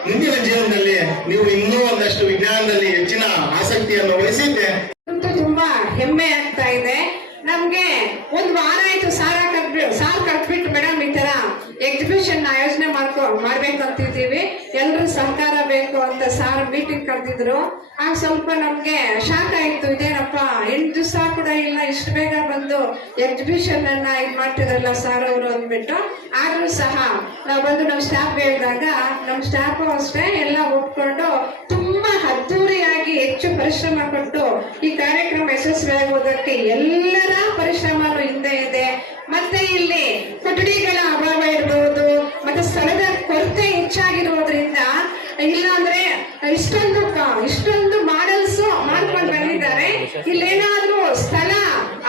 ಮುಂದಿನ ಜೀವನದಲ್ಲಿ ನೀವು ಇನ್ನೂ ಒಂದಷ್ಟು ವಿಜ್ಞಾನದಲ್ಲಿ ಹೆಚ್ಚಿನ ಆಸಕ್ತಿಯನ್ನು ವಹಿಸಿದ್ದೆ ತುಂಬಾ ಹೆಮ್ಮೆ ಆಗ್ತಾ ಇದೆ. ನಮ್ಗೆ ಒಂದ್ ವಾರ ಆಯ್ತು ಸಾರ್ ಕಟ್ಬಿಟ್ಟು ಮೇಡಮ್ ಈ ತರ ಎಕ್ಸಿಬಿಷನ್ ಆಯೋಜನೆ ಮಾಡ್ಬೇಕಂತಿದ್ದೀವಿ, ಎಲ್ರೂ ಸಹಕಾರ ಬೇಕು ಅಂತ ಸಾರ್ ಮೀಟಿಂಗ್ ಕರೆದಿದ್ರು. ಆಗ ಸ್ವಲ್ಪ ನಮ್ಗೆ ಶಾಕ್ ಆಯ್ತು, ಇದೇನಪ್ಪ 8 ದಿವಸ ಕೂಡ ಇಲ್ಲ, ಇಷ್ಟು ಬೇಗ ಬಂದು ಎಕ್ಸಿಬಿಷನ್ ಅನ್ನ ಇದ್ ಮಾಡ್ತಿದ್ರಲ್ಲ ಸಾರ್ ಅವರು ಅಂದ್ಬಿಟ್ಟು. ಆದ್ರೂ ಸಹ ನಾವು ಬಂದು ನಮ್ಮ ಸ್ಟಾಫ್ ಹೇಳಿದಾಗ ನಮ್ಮ ಸ್ಟಾಫ್ ಅಷ್ಟೇ ಎಲ್ಲ ಒಪ್ಕೊಂಡು ತುಂಬಾ ಅದ್ದೂರಿಯಾಗಿ ಹೆಚ್ಚು ಪರಿಶ್ರಮ ಕೊಟ್ಟು ಈ ಕಾರ್ಯಕ್ರಮ ಯಶಸ್ವಿಯಾಗುವುದಕ್ಕೆ ಎಲ್ಲರ ಪರಿಶ್ರಮನೂ ಹಿಂದೆ ಇದೆ. ಮತ್ತೆ ಇಲ್ಲಿ ಕೊಠಡಿಗಳ ಅಭಾವ ಇರಬಹುದು, ಮತ್ತೆ ಸ್ಥಳದ ಕೊರತೆ ಹೆಚ್ಚಾಗಿರುವುದರಿಂದ, ಇಲ್ಲ ಅಂದ್ರೆ ಇಷ್ಟೊಂದು ಮಾಡೆಲ್ಸ್ ಮಾಡ್ಕೊಂಡು ಬಂದಿದ್ದಾರೆ. ಇಲ್ಲೇನಾದ್ರೂ ಸ್ಥಳ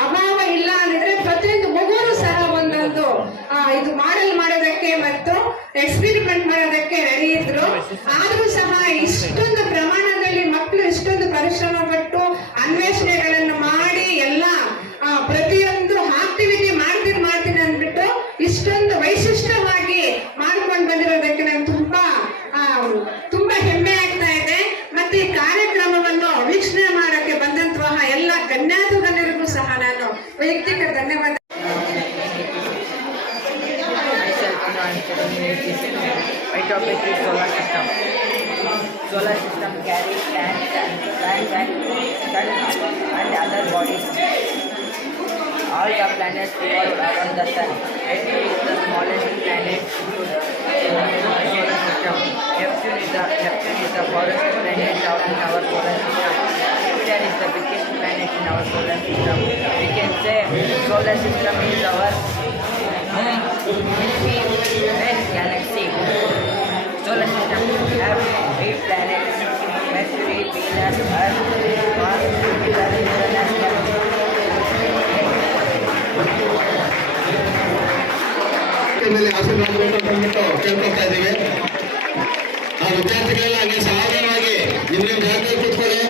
ಅಭಾವ ಇಲ್ಲ ಅಂದ್ರೆ ಪ್ರತಿಯೊಂದು ಮಗುನು ಸಹ ಒಂದೊಂದು ಇದು ಮಾಡೆಲ್ ಮಾಡೋದಕ್ಕೆ ಮತ್ತು ಎಕ್ಸ್ಪೆರಿಮೆಂಟ್ ಮಾಡೋದಕ್ಕೆ ರೆಡಿ ಇದ್ರು. ಆದ್ರೂ ಸಹ ಇಷ್ಟೊಂದು ಪ್ರಮಾಣದಲ್ಲಿ ಮಕ್ಕಳು ಇಷ್ಟೊಂದು ಪರಿಶ್ರಮ ಪಟ್ಟು ಅನ್ವೇಷಣೆಗಳನ್ನು ಮಾಡಿ ಎಲ್ಲ ಪ್ರತಿಯೊಂದು ಆಕ್ಟಿವಿಟಿ ಮಾಡ್ತೀನಿ ಅಂದ್ಬಿಟ್ಟು ಇಷ್ಟೊಂದು ವೈಶಿಷ್ಟ್ಯವಾಗಿ ಮಾಡ್ಕೊಂಡು ಬಂದಿರೋದಕ್ಕೆ ನಾನು ತುಂಬಾ ಹೆಮ್ಮೆ ಆಗ್ತಾ ಇದೆ. ಮತ್ತೆ ಈ ಕಾರ್ಯಕ್ರಮವನ್ನು ವೀಕ್ಷಣೆ ಮಾಡಕ್ಕೆ ಬಂದಂತಹ ಎಲ್ಲ ಗಣ್ಯಾತಿಗಣ್ಯರಿಗೂ ಸಹ ನಾನು ವೈಯಕ್ತಿಕ ಧನ್ಯವಾದ. My topic is solar system. Solar system carries planets and other bodies. All the planets revolve around the sun. Earth is the smallest planet into the solar system. Neptune is the farthest planet in our solar system. Jupiter is the biggest planet in our solar system. We can say solar system is our main galaxy. Solar system have 8 planets: Mercury, Venus, Earth, Mars, Jupiter, Uranus, Neptune. ಮೇಲೆ ಆಶೀರ್ವಾದ ಅಂದ್ಬಿಟ್ಟು ಕೇಳ್ಕೊಳ್ತಾ ಇದ್ದೀವಿ. ಆ ವಿದ್ಯಾರ್ಥಿಗಳೆಲ್ಲ ಹಾಗೆ ಸಾಧಾರಣವಾಗಿ ನಿಮ್ಮ ಜಾಗದಲ್ಲಿ ಕೂತ್ಕೊಳ್ಳಿ,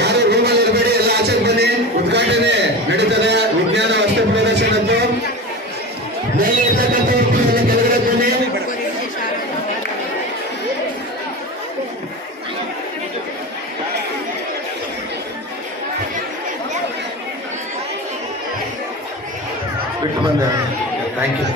ಯಾರು ರೂಮಲ್ಲಿ ಇರಬೇಡಿ, ಎಲ್ಲ ಆಚೆಗೆ ಬನ್ನಿ. ಉದ್ಘಾಟನೆ ನಡೀತದೆ ವಿಜ್ಞಾನ ವಸ್ತು ಪ್ರದರ್ಶನದ್ದು. ಮೇಲೆ ಇರ್ತಕ್ಕಂಥ ಎಲ್ಲ ಕೆಳಗಡೆ ಬನ್ನಿ. ಬಿಟ್ಟು ಬಂದೆ. Thank you.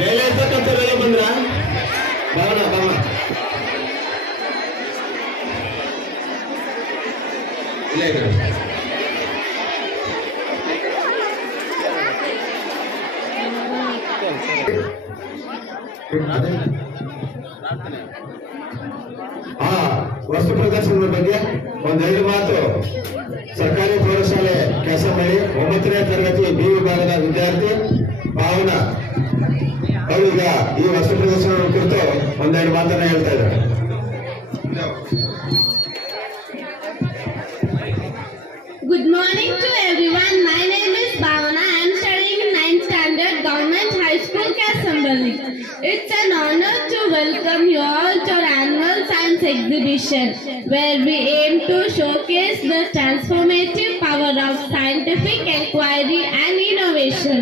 ಮೇಲೆ ಇರ್ತಕ್ಕಂಥವ್ರೆಲ್ಲ ಬಂದ್ರ ಭಾವನಾ ಭಾವನಾ ಇಲ್ಲ ಇದೆ. ವಸ್ತು ಪ್ರದರ್ಶನದ ಬಗ್ಗೆ ಒಂದೆರಡು ಮಾತು. ಸರ್ಕಾರಿ ಪ್ರೌಢಶಾಲೆ ಕೆಸಮಳ್ಳಿ 9ನೇ ತರಗತಿ ಬಿ ವಿಭಾಗದ ವಿದ್ಯಾರ್ಥಿ ಭಾವನಾ ಅವರೀಗ ಈ ವಸ್ತು ಪ್ರದರ್ಶನ ಕುರಿತು ಒಂದೆರಡು ಮಾತನ್ನ ಹೇಳ್ತಾ ಇದ್ದಾರೆ. Good morning to everyone. My name is Bhavana. I am studying in 9th standard Government High School, Kasambali. It's an honor to welcome you all to our annual science exhibition, where we aim to showcase the transformative power of scientific inquiry and innovation.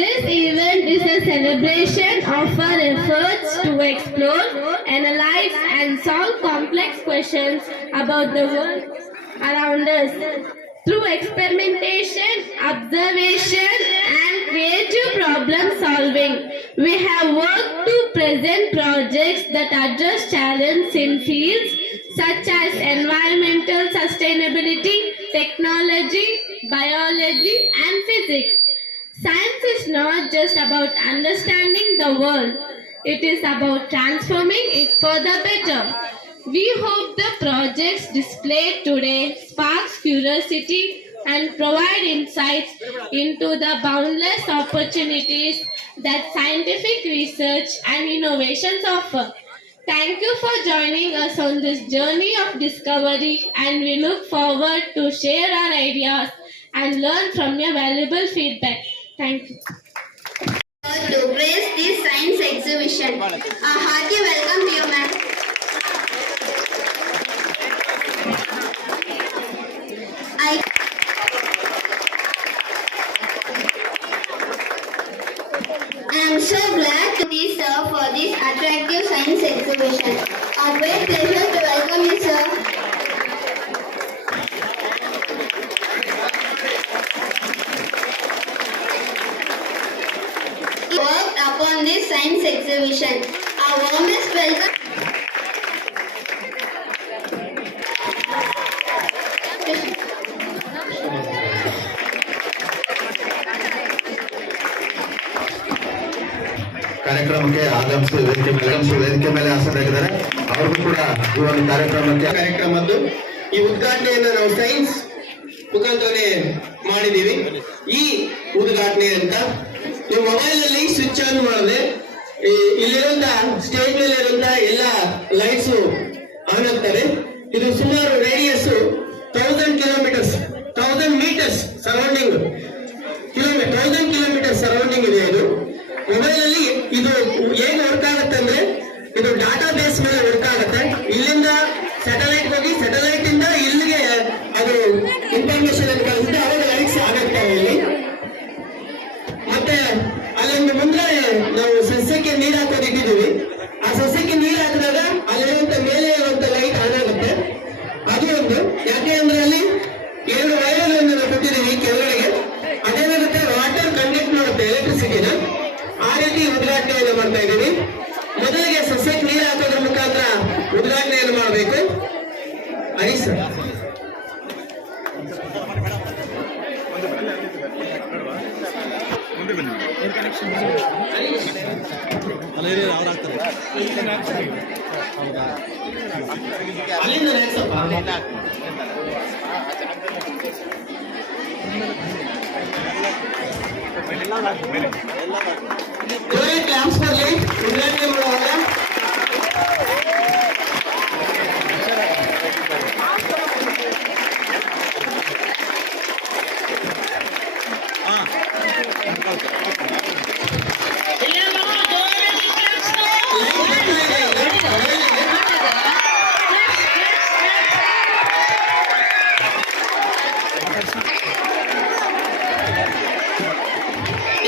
This event is a celebration of our efforts to explore, analyze, and solve complex questions about the world around us. Through experimentation, observation, and creative problem solving, we have worked to present projects that address challenges in fields such as environmental sustainability, technology, biology, and physics. Science is not just about understanding the world, it is about transforming it for the better. We hope the projects displayed today sparks curiosity and provide insights into the boundless opportunities that scientific research and innovations offer. Thank you for joining us on this journey of discovery, and we look forward to share our ideas and learn from your valuable feedback. Thank you. To praise this science exhibition. A hearty welcome to you, ma'am. I am so glad to be sir for this attractive science exhibition. A great pleasure to welcome you, sir. Worked upon this science exhibition. Our warmest welcome. ಕಾರ್ಯಕ್ರಮಕ್ಕೆ ಆಗಮಿಸಿ ವೇದಿಕೆ ಮೇಲೆ ಆಸರಾಗಿದ್ದಾರೆ. ಅವ್ರಿಗೂ ಕೂಡ ಈ ಒಂದು ಕಾರ್ಯಕ್ರಮದ್ದು ಈ ಉದ್ಘಾಟನೆಯನ್ನ ನಾವು ಸೈನ್ಸ್ ಮುಖಾಂತರನೇ ಮಾಡಿದೀವಿ. ಈ ಉದ್ಘಾಟನೆ ಅಂತ ನೀವು ಮೊಬೈಲ್ ಅಲ್ಲಿ ಸ್ವಿಚ್ ಆನ್ ಮಾಡಿದ್ರೆ ಇಲ್ಲಿರುವಂತ ಸ್ಟೇಜ್ ಮೇಲೆ ಇರುವಂತ ಎಲ್ಲ ಲೈಟ್ಸ್ ಆನ್ ಆಗ್ತವೆ. ಇದು ಸುಮಾರು radius 1000 kilometres 1000 metres surrounding 1000 kilometre surrounding ಇದೆ. ಇದು ಮೊಬೈಲ್ ಅಲ್ಲಿ ಇದು ಹೇಗೆ ವರ್ಕ್ ಆಗುತ್ತೆ ಅಂದ್ರೆ ಇದು ಡಾಟಾ ಬೇಸ್ ಮೇಲೆ ವರ್ಕ್ ಆಗುತ್ತೆ. ಇಲ್ಲಿಂದ ಸ್ಯಾಟಲೈಟ್ ಹೋಗಿ ಸ್ಯಾಟಲೈಟ್ ಇಂದ ಇಲ್ಲಿಗೆ ಅದು ಇನ್ಫಾರ್ಮೇಶನ್ ಅನ್ನು ಕಳಿಸಿದ್ರೆ ಅವಾಗ ಲೈಟ್ಸ್ ಆಗುತ್ತೆ ಇಲ್ಲಿ. ಮತ್ತೆ ಅಲ್ಲಿಂದ ಮುಂದೆ ನಾವು ಸಸ್ಯಕ್ಕೆ ನೀರು ಹಾಕೋದು ಇಟ್ಟಿದ್ದೀವಿ. ಆ ಸಸ್ಯಕ್ಕೆ ನೀರು ಹಾಕಿದಾಗ ಅಲ್ಲಿರುವಂತ ಮೇಲೆ ಇರುವಂತ ಲೈಟ್ ಆನ್ ಆಗುತ್ತೆ. ಅದು ಒಂದು ಯಾಕೆ ಅಂದ್ರೆ ಅಲ್ಲಿ 2 ವೈರ್ಗಳನ್ನು ನಾವು ಕೊಟ್ಟಿದ್ದೀವಿ ಕೆಳಗಡೆಗೆ. ಅದೇನಾಗುತ್ತೆ ವಾಟರ್ ಕಂಡಕ್ಟ್ ಮಾಡುತ್ತೆ ಎಲೆಕ್ಟ್ರಿಸಿಟಿನ. ಆ ರೀತಿ ಉದ್ಘಾಟನೆಯನ್ನು ಮಾಡ್ತಾ ಇದ್ದೀವಿ. ಮೊದಲಿಗೆ ಸಸ್ಯಕ್ಕೆ ನೀರು ಹಾಕೋದ್ರ ಮುಖಾಂತರ ಉದ್ಘಾಟನೆಯನ್ನು ಮಾಡಬೇಕು. ಹರಿ ಸರ್. ಅಲ್ಲಿಂದ ನೆಕ್ಸಪ್ಪ ಕ್ಲಾಪ್ಸ್ ಬರಲಿ ಉದ್ಘಾಟನೆ ಮಾಡುವಾಗ.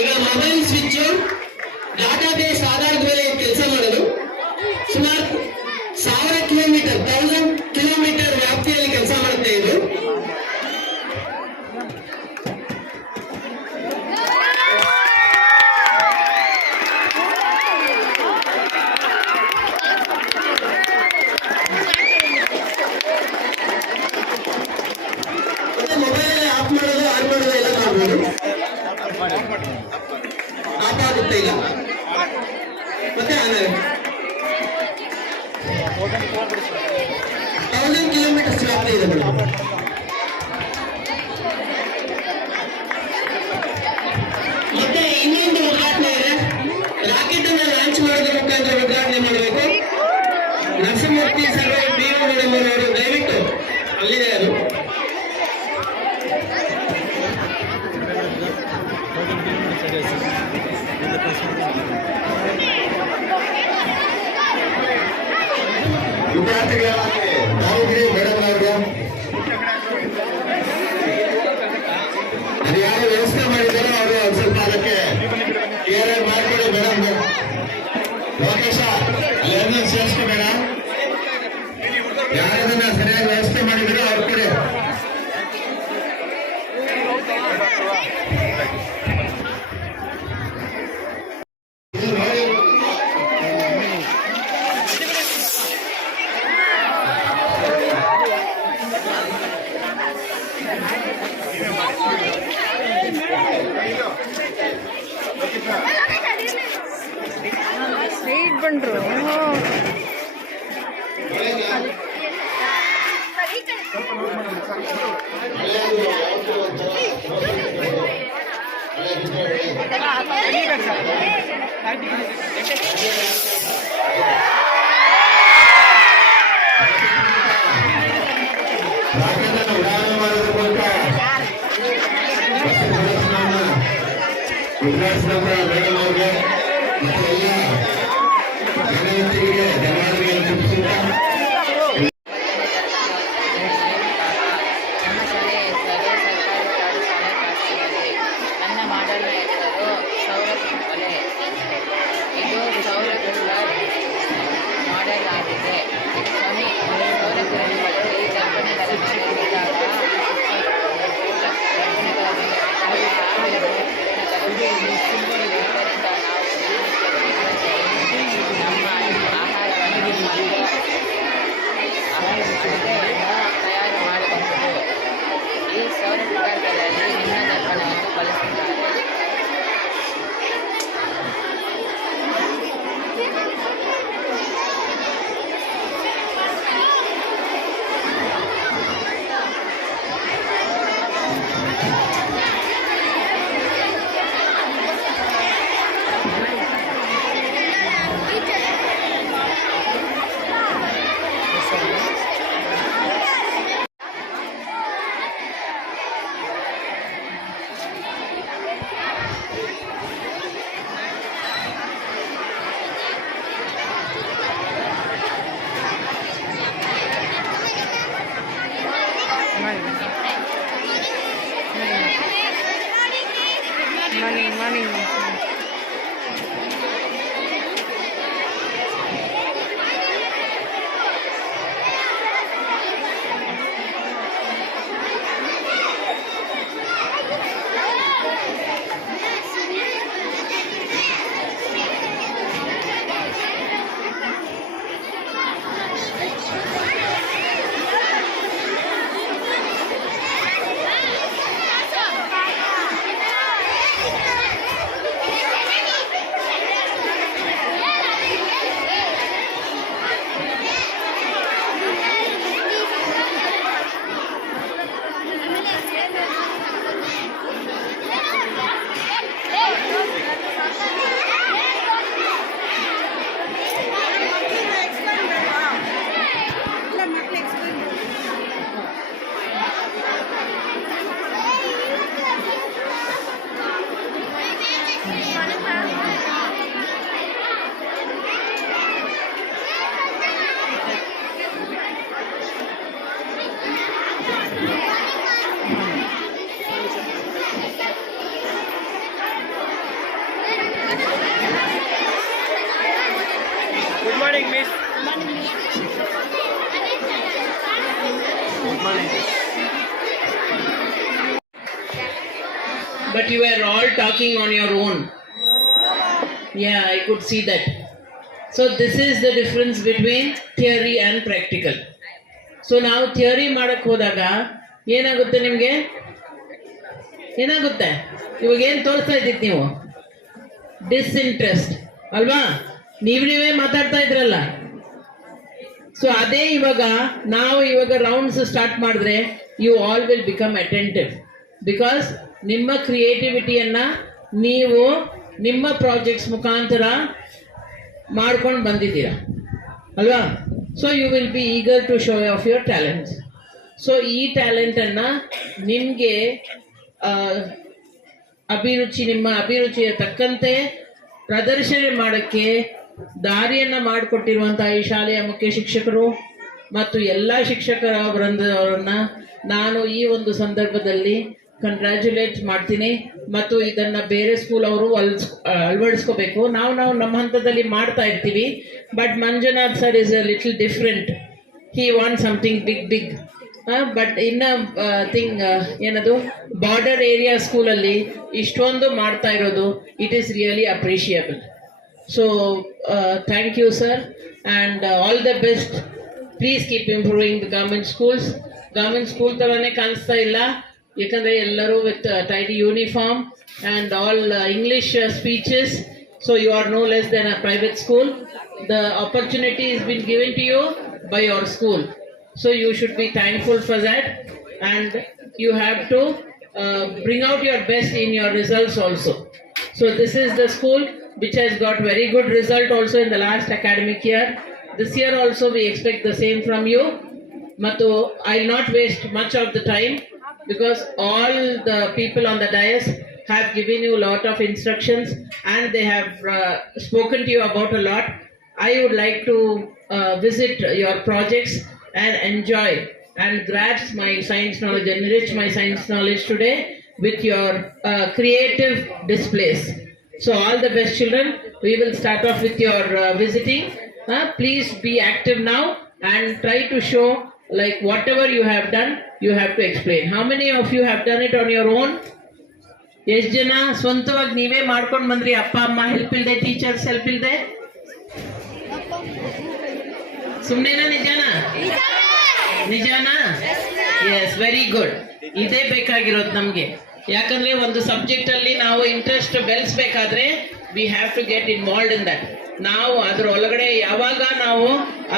ಈಗ ಮೊಬೈಲ್ ಸ್ವಿಚ್ ಡಾಟಾ ಬೇಸ್ ಆಧಾರದ ಮೇಲೆ ಕೆಲಸ ಮಾಡೋದು. ಆಗುತ್ತೆ ಈಗ. ಮತ್ತೆ 1000 ಕಿಲೋಮೀಟರ್ಸ್ ವ್ಯಾಪ್ತಿ ಇದೆ ಮೇಡಮ್. ಮತ್ತೆ ಇನ್ನೊಂದು ಉದ್ಘಾಟನೆ ಇದೆ. ರಾಕೆಟ್ ಅನ್ನ ಲಾಂಚ್ ಮಾಡೋದ್ರ ಮುಖಾಂತರ ಉದ್ಘಾಟನೆ ಮಾಡಬೇಕು. ನರಸಿಂಹಮೂರ್ತಿ ಸರ್ PO ಮೇಡಮ್ ಅವರು ದಯವಿಟ್ಟು ಅಲ್ಲಿದೆ ಅದು. ವಿದ್ಯಾರ್ಥಿಗಳ ದಾವಣಗೆರೆ ಮೇಡಮ್ ಅವರು ಅದು ಯಾರು ವ್ಯವಸ್ಥೆ ಮಾಡಿದ್ದಾರೋ ಅವರು ಒಂದು ಸ್ವಲ್ಪ ಅದಕ್ಕೆ ಕ್ಲಿಯರ್ ಮಾಡ್ಕೊಡಿ ಮೇಡಮ್. ಲೋಕೇಶ ಎಲ್ಲರನ್ನೂ ಸೇರಿಸ್ಕೊ ಮೇಡಮ್. ಯಾರದನ್ನ ಸರಿಯಾಗಿ ವ್ಯವಸ್ಥೆ ಮಾಡಿದಾರೋ ಅವ್ರ ಕಡೆ ಸ್ವೀಟ್ ಬಂದ್ರು. ಉಡಾವಣೆ ಮಾಡೋದ್ರ ಮೂಲಕ ಉದ್ಘಾಟಿಸಿದಂತ ಮೇಡಮ್ ಅವ್ರಿಗೆ ಮತ್ತೆ ಎಲ್ಲ ಗಣ್ಯವ್ಯಕ್ತಿಗಳಿಗೆ ಧನ್ಯವಾದಗಳನ್ನು ತಿಳಿಸುತ್ತಾ ನಮ್ಮ ಶಾಲೆಯ ಹೆಸರು ಸರ್ಕಾರಿ ಪ್ರೌಢಶಾಲೆ ಕಾಸರಗೋಡು. ನನ್ನ ಮಾಡಲ್ನ ಹೆಸರು ಸೌರಕಲೆ. ಇದು ಸೌರಕೂಲರ್ ಮಾಡೆಲ್ ಆಗಿದೆ. ಸೌರಕೂಲರ್ಗಳು ಈ ದರ್ಪಣಗಳ ಮೇಲೆ ಬಿದ್ದಾಗ ದರ್ಪಣಗಳ ಮೇಲೆ ಇದರಿಂದ ನಾವು ನಮ್ಮ ಆಹಾರವನ್ನು ತಯಾರು ಮಾಡಬಹುದು. ಈ ಸೌರ ಕುಕ್ಕರ್ಗಳಲ್ಲಿ ನಿಮ್ನ ದರ್ಪಣವನ್ನು ಬಳಸುತ್ತಾರೆ. Morning. But you were all talking on your own. Yeah, I could see that. So this is the difference between theory and practical. So now theory ಮಾಡಕ್ ಹೋದಾಗ ಏನಾಗುತ್ತೆ ನಿಮಗೆ? ಏನಾಗುತ್ತೆ? ಇವಾಗ ಏನು ತೋರಿಸ್ತಾ ಇದ್ದಿದ್ದು ನೀವು? ಡಿಸ್ಇಂಟ್ರೆಸ್ಟ್ ಅಲ್ವಾ? ನೀವೇ ಮಾತಾಡ್ತಾ ಇದ್ರಲ್ಲ. ಸೊ ಅದೇ ನಾವು ಇವಾಗ ರೌಂಡ್ಸ್ ಸ್ಟಾರ್ಟ್ ಮಾಡಿದ್ರೆ you all will become attentive, because ನಿಮ್ಮ ಕ್ರಿಯೇಟಿವಿಟಿಯನ್ನ ನೀವು ನಿಮ್ಮ ಪ್ರಾಜೆಕ್ಟ್ಸ್ ಮುಖಾಂತರ ಮಾಡ್ಕೊಂಡು ಬಂದಿದ್ದೀರಾ ಅಲ್ವಾ? So you will be eager to show off your talents. So ಈ ಟ್ಯಾಲೆಂಟನ್ನು ನಿಮಗೆ ನಿಮ್ಮ ಅಭಿರುಚಿಯ ತಕ್ಕಂತೆ ಪ್ರದರ್ಶನ ಮಾಡೋಕ್ಕೆ ದಾರಿಯನ್ನು ಮಾಡಿಕೊಟ್ಟಿರುವಂತಹ ಈ ಶಾಲೆಯ ಮುಖ್ಯ ಶಿಕ್ಷಕರು ಮತ್ತು ಎಲ್ಲ ಶಿಕ್ಷಕರ ವೃಂದವರನ್ನ ನಾನು ಈ ಒಂದು ಸಂದರ್ಭದಲ್ಲಿ ಕಂಗ್ರ್ಯಾಚುಲೇಟ್ ಮಾಡ್ತೀನಿ. ಮತ್ತು ಇದನ್ನು ಬೇರೆ ಸ್ಕೂಲ್ ಅವರು ಅಳವಡಿಸ್ಕೋಬೇಕು. ನಾವು ನಮ್ಮ ಹಂತದಲ್ಲಿ ಮಾಡ್ತಾ ಇರ್ತೀವಿ, but Manjunath sir is a little different. He want something big. But ಇನ್ನು ಏನದು ಬಾರ್ಡರ್ ಏರಿಯಾ ಸ್ಕೂಲಲ್ಲಿ ಇಷ್ಟೊಂದು ಮಾಡ್ತಾ ಇರೋದು it is really appreciable. So thank you sir and all the best. Please keep improving the government schools. Government school ಥರನೇ ಕಾಣಿಸ್ತಾ ಇಲ್ಲ, ಯಾಕಂದರೆ ಎಲ್ಲರೂ with tidy uniform and all English speeches. So you are no less than a private school. The opportunity is been given to you by your school, so you should be thankful for that, and you have to bring out your best in your results also. So this is the school which has got very good result also in the last academic year. This year also we expect the same from you. Matu, I'll not waste much of the time because all the people on the dais have given you a lot of instructions and they have spoken to you about a lot. I would like to visit your projects and enjoy and grasp my science knowledge, enrich my science knowledge today with your creative displays. So all the best, children. We will start off with your visiting. Please be active now and try to show like whatever you have done, you have to explain. How many of you have done it on your own? ಎಷ್ಟು ಜನ ಸ್ವಂತವಾಗಿ ನೀವೇ ಮಾಡ್ಕೊಂಡು ಬಂದ್ರಿ? ಅಪ್ಪ ಅಮ್ಮ help ಇಲ್ಲದೆ, teachers help ಇಲ್ಲದೆ? ಸುಮ್ಮನೆನಾ? ನಿಜಾನಾ? Yes, very good. ಇದೇ ಬೇಕಾಗಿರೋದು ನಮಗೆ. ಯಾಕಂದ್ರೆ ಒಂದು ಸಬ್ಜೆಕ್ಟ್ ಅಲ್ಲಿ ನಾವು ಇಂಟ್ರೆಸ್ಟ್ ಬೆಳೆಸಬೇಕಾದ್ರೆ we have to get involved in that. ನಾವು ಅದ್ರ ಒಳಗಡೆ ಯಾವಾಗ ನಾವು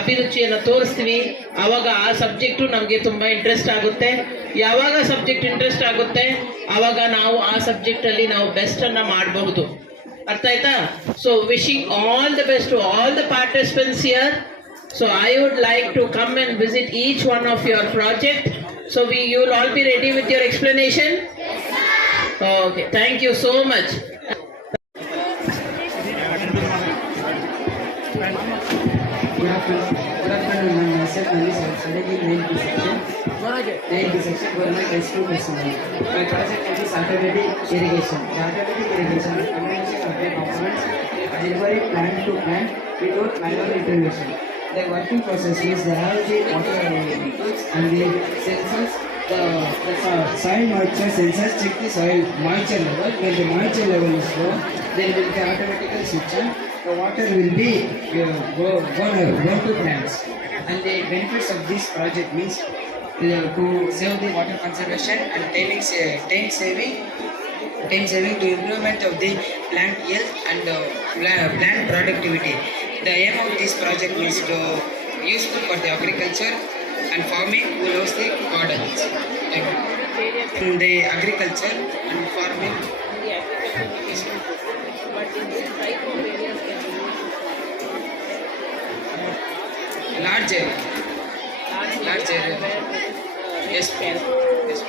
ಅಭಿರುಚಿಯನ್ನು ತೋರಿಸ್ತೀವಿ ಆವಾಗ ಆ ಸಬ್ಜೆಕ್ಟು ನಮಗೆ ತುಂಬಾ ಇಂಟ್ರೆಸ್ಟ್ ಆಗುತ್ತೆ. ಯಾವಾಗ ಸಬ್ಜೆಕ್ಟ್ ಇಂಟ್ರೆಸ್ಟ್ ಆಗುತ್ತೆ ಆವಾಗ ನಾವು ಆ ಸಬ್ಜೆಕ್ಟ್ ಅಲ್ಲಿ ನಾವು ಬೆಸ್ಟ್ ಅನ್ನ ಮಾಡಬಹುದು. ಅರ್ಥ ಆಯ್ತಾ? So wishing all the best to all the participants here. So I would like to come and visit each one of your project. So you will all be ready with your explanation? Yes, sir. Okay, thank you so much. Good afternoon, myself Manish. I am studying in 9th section. 9th section, government high school personnel. My project is automatic irrigation. The automatic irrigation is a combination of the components delivery plant to plant without manual intervention. The working process is they have the water inputs and the sensors. The soil moisture sensors check the soil moisture level. When the moisture level is low, there will be automatically switch on. The water will be go to plants. And the benefits of this project means to save the water conservation and time saving to improvement of the plant health and plant productivity. The aim of this project is to useful for the agriculture and farming who knows the gardens. In the agriculture and farming, large area. Yes, please. Yes.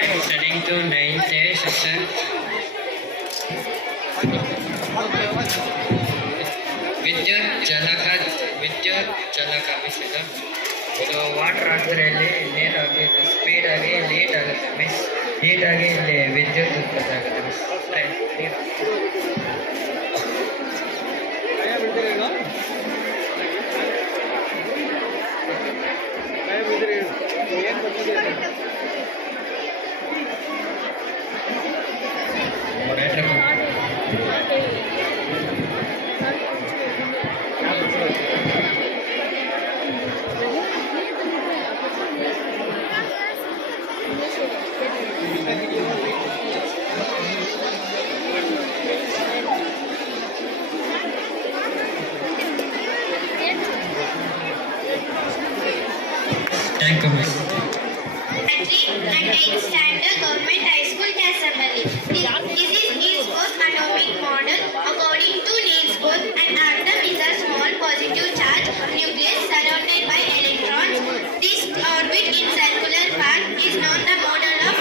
I am studying to 9th section. ವಿದ್ಯುತ್ ಚಾಲಕ miss ಇದು water ಹಾಕಿದ್ರಲ್ಲಿ late ಆಗಿ ಸ್ಪೀಡಾಗಿ late ಆಗುತ್ತೆ miss. ನೀಟಾಗಿ ಇಲ್ಲಿ ವಿದ್ಯುತ್ ಉತ್ಪತ್ತಿ ಆಗುತ್ತೆ miss. 9th Standard Government High School, Kasambali. This is Niels Bohr's atomic model. According to Niels Bohr, an atom is a small positive charge nucleus surrounded by electrons. This orbit in circular path is known the model of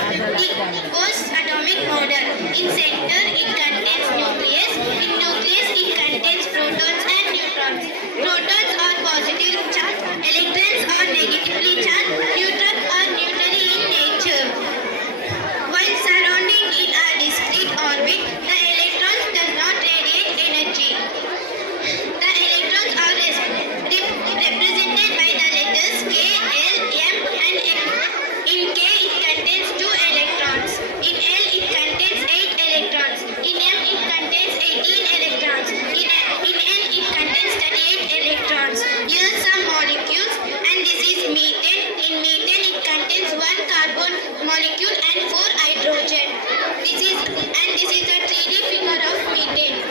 Bohr's atomic model. In center, it contains nucleus. In nucleus, it contains protons and neutrons. Protons are positive charged, electrons are negatively charged, neutrons are neutrally in nature. While surrounding in a discrete orbit, the electrons does not radiate energy. The electrons are represented by the letters K, L, M and N. In K it contains 2 electrons. In L it contains 8 electrons. In M it contains 18 electrons. In N it contains 38 electrons. Here some molecules, and this is methane. In methane it contains 1 carbon molecule and 4 hydrogen. This is a 3D figure of methane.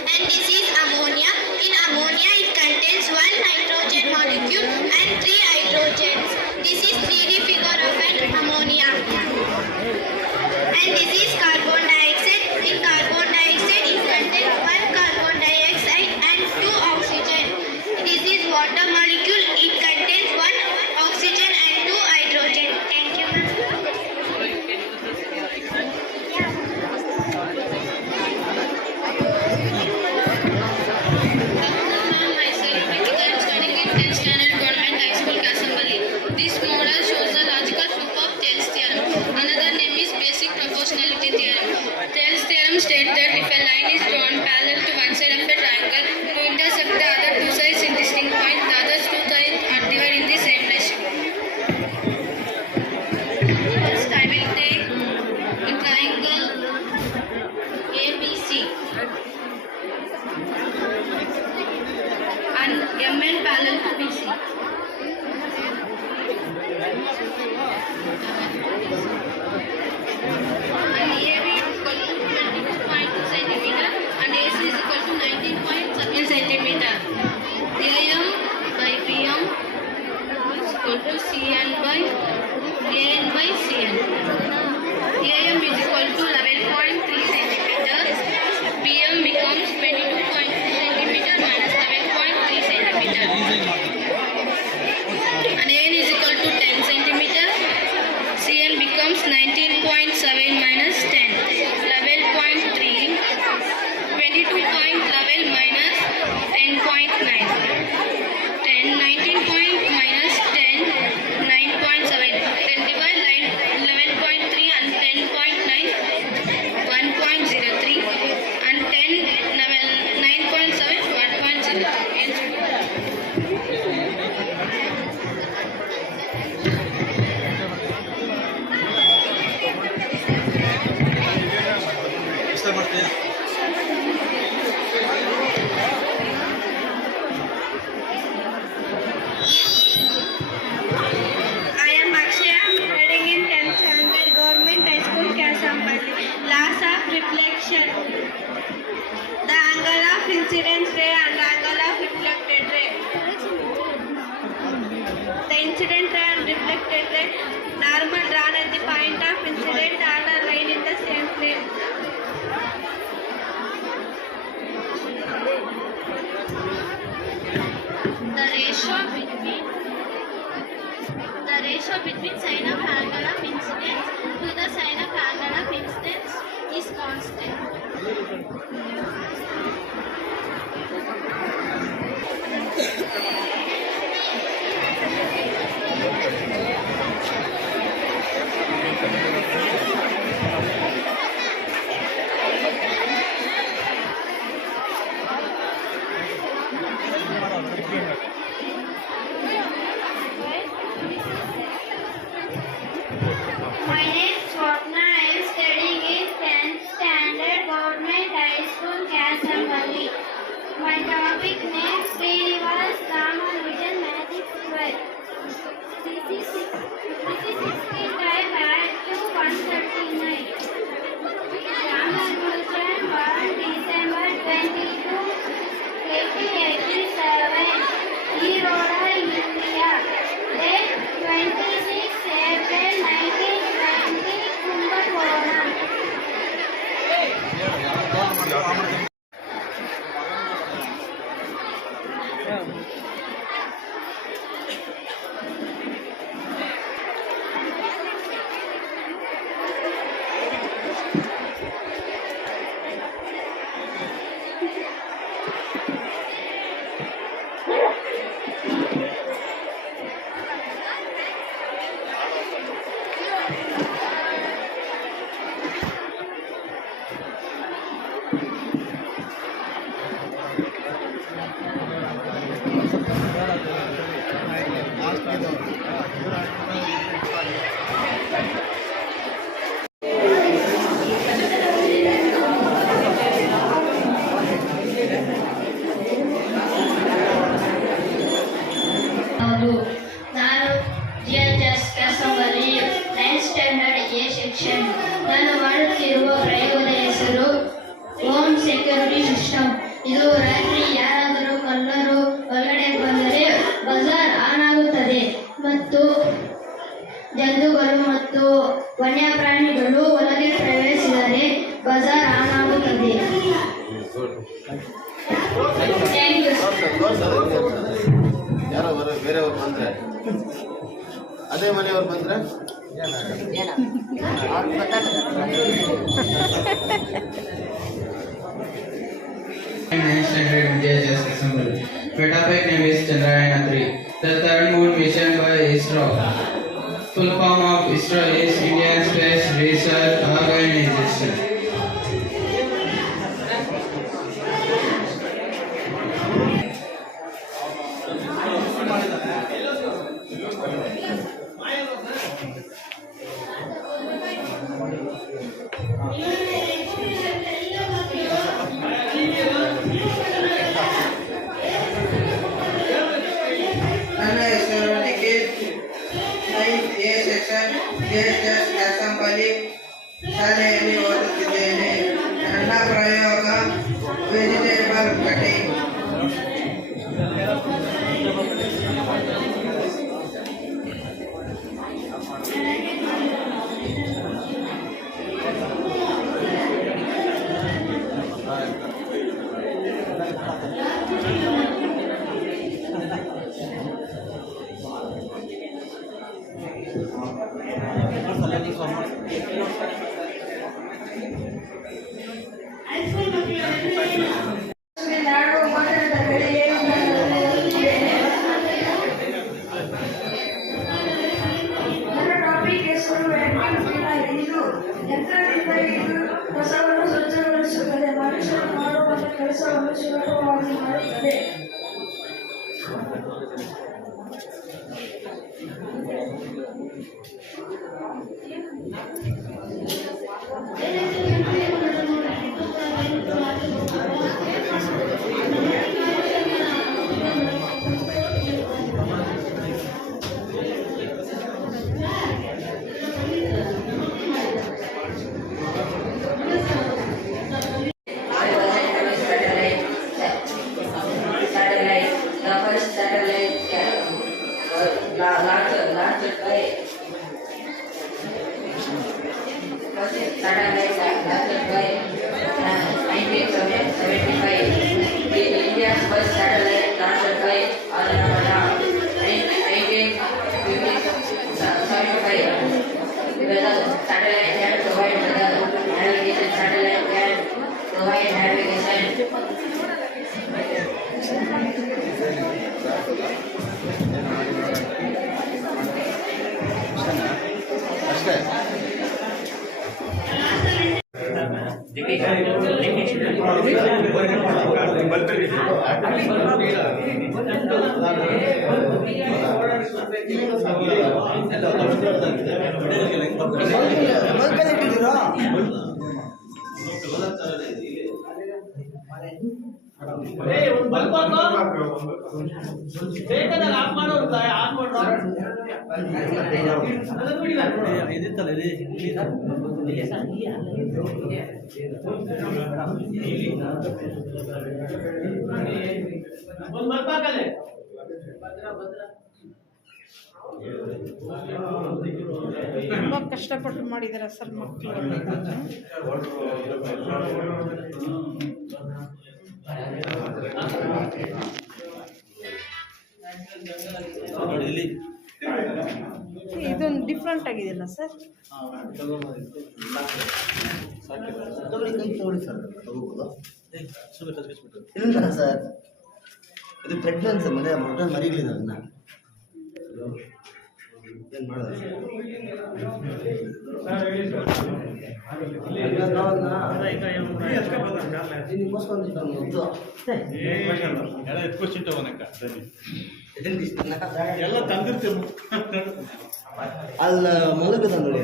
And this is ammonia. In ammonia it contains 1 nitrogen molecule and 3 hydrogens. This is 3D figure of an ammonia. And this is carbon dioxide. In carbon dioxide it contains 1 carbon dioxide and 2 oxygen. This is water molecule. It contains 1 oxygen and 2 hydrogen. Thank you, ma'am. Myself, Ritika, I am studying in 10th Standard Government High School, Kasambali. This model shows the logical proof of Thales theorem. Another name is basic proportionality theorem. Thales theorem states that if a line is drawn parallel to one side of a triangle to intersect the other two sides in distinct points, the other two sides are divided in the same ratio. First, I will take a triangle ABC and MN parallel to BC. And AB is equal to 22.2 centimeter and AC is equal to 19.7 centimeter. AM by BM is equal to CN by AN by CN. AM is equal to 11.3 centimeter. BM becomes 22.2 centimeter minus 11.3 centimeter. And AN is equal to 10 centimeter. CN becomes 19.7 minus 10. 11.3. 22.11 minus 10.9. 10. 19 point minus 10. 9.7. Then divide 11.3 and 10.9. 1.03 and 10. 9.7. 1.03. I am Akshaya. I am studying in 10th Standard Government High School, Kasambali. Laws of reflection. The angle of incidence ray and angle of reflected ray. The incident ray and reflected ray normal drawn at the point of incident are lying in the same plane. The ratio between sine of angle of incidence to the sine of angle of incidence is constant. My name is Swapna. I am studying in 10th Standard Government High School, Kasambali. My topic name Srinivas Ramanujan Magic Square. This is 65 add to 139. Ramanujan born December 22, 1887. He India. Date 26 April 19 ನಾನು GHS ಕ್ಯಾಸಂಬಲ್ಲಿ 9th standard A section. ನಾನು ಮಾಡುತ್ತಿರುವ ಪ್ರಯೋಗದ ಹೆಸರು home security system. ಇದು ರಾತ್ರಿ ಯಾರಾದರೂ ಕಳ್ಳರು ಒಳಗಡೆ ಬಂದರೆ ಬಜಾರ್ ಆನ್ ಆಗುತ್ತದೆ ಮತ್ತು ಜಂತುಗಳು ಮತ್ತು ವನ್ಯಪ್ರಾಣಿಗಳು ಒಳಗೆ ಪ್ರವೇಶಿಸಿದರೆ ಬಜಾರ್ ಆನ್ ಆಗುತ್ತದೆ. Thank you. ಯಾರೋ ಬೇರೆಯವ್ರು ಬಂದ್ರೆ ಅದೇ ಮನೆಯವ್ರು ಬಂದ್ರೆ The topic name is Chandrayaan 3. The third moon mission by ISRO. Full form of ISRO is Indian Space Research Organization. ನನ್ನ ಹೆಸರು Nikhil. 9th A section GHS ಕ್ಯಾಸಂಬಲ್ಲಿ ಶಾಲೆಯಲ್ಲಿ ಓದುತ್ತಿದ್ದೇನೆ. ನನ್ನ ಪ್ರಯೋಗ ವೆಜಿಟೇಬಲ್ ಕಟಿಂಗ್. ನನ್ನ ಟಾಪಿಕ್ ಹೆಸರು ಇದು ಯಂತ್ರದಿಂದ ಇದು ಕಸವನ್ನು ಸ್ವಚ್ಛಗೊಳಿಸುತ್ತದೆ. ಮನುಷ್ಯರು ಮಾಡುವ ಕೆಲಸವನ್ನು ಸುಲಭವಾಗಿ ಮಾಡುತ್ತದೆ. India's first satellite launched by Aryabhata. 1975. Whether satellite can provide weather navigation, satellite can provide navigation. ತುಂಬ ಕಷ್ಟಪಟ್ಟು ಮಾಡಿದ್ದಾರೆ ಸರ್ ಮಕ್ಕಳು. ಇದೊಂದು ಡಿಫ್ರೆಂಟ್ ಆಗಿದೆಯಲ್ಲ ಸರ್. ಇಲ್ಲ ಸರ್, ಇದು ಪ್ರೆಗ್ನೆನ್ಸ್ ಮನೆ ಮರಿಗಳಿದೆ ಅದನ್ನ ಏನು ಮಾಡೋದು. ಅಲ್ಲ ಮಲಗದ ನೋಡಿ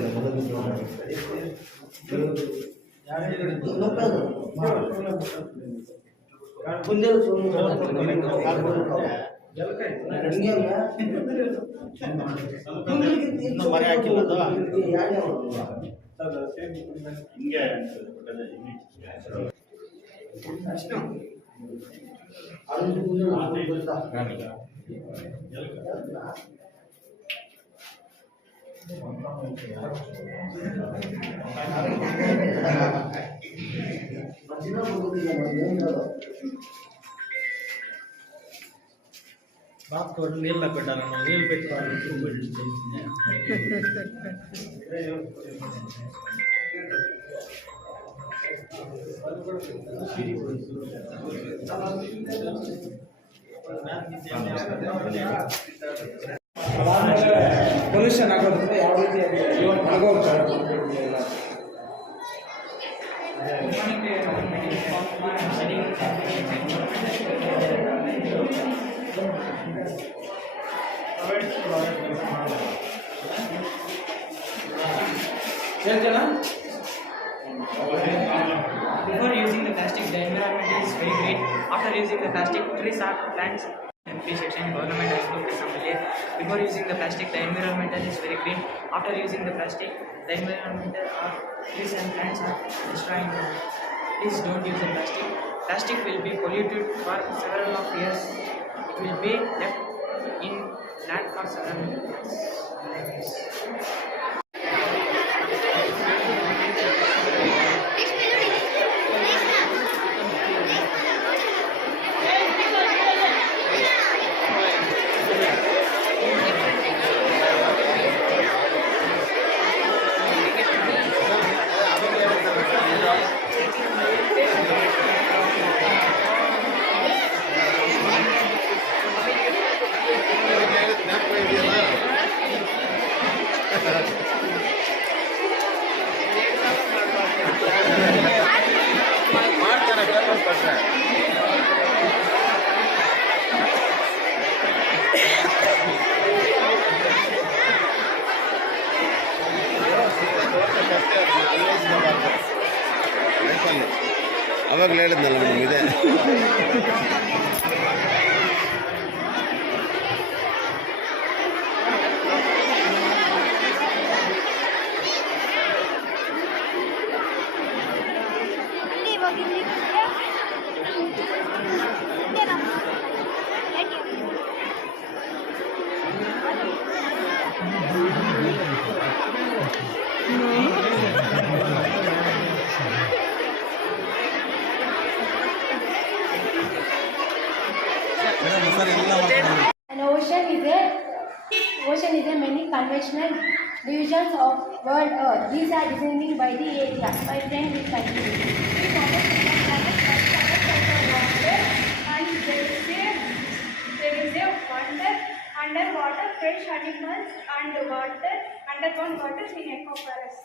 ಮರೆ ಹಾಕಿಲ್ಲ ಹಿಂಗೆ बात कर नील ना कटा ना नील पे ಪೊಲ್ಯೂಷನ್ ಆಗೋದ್ರಿಂದ ಯಾವ ರೀತಿ ಆಗೋಗ್ತಾರೆ. Before using the plastic, the environment is very great. After using the plastic, trees are plants. MP section, government high school assembly. Before using the plastic, the environmental is very green. After using the plastic, the environmental trees and plants are destroying. Please don't use the plastic. Plastic will be polluted for several of years. It will be left in land for several years. ಅವಾಗಲೇ ಹೇಳಿದ್ನಲ್ಲ madam ಇದೆ. An ocean is a many conventional divisions of world Earth. These are determined by the area. My friend will continue. And there is a underwater fresh animals and underground waters in aquifers.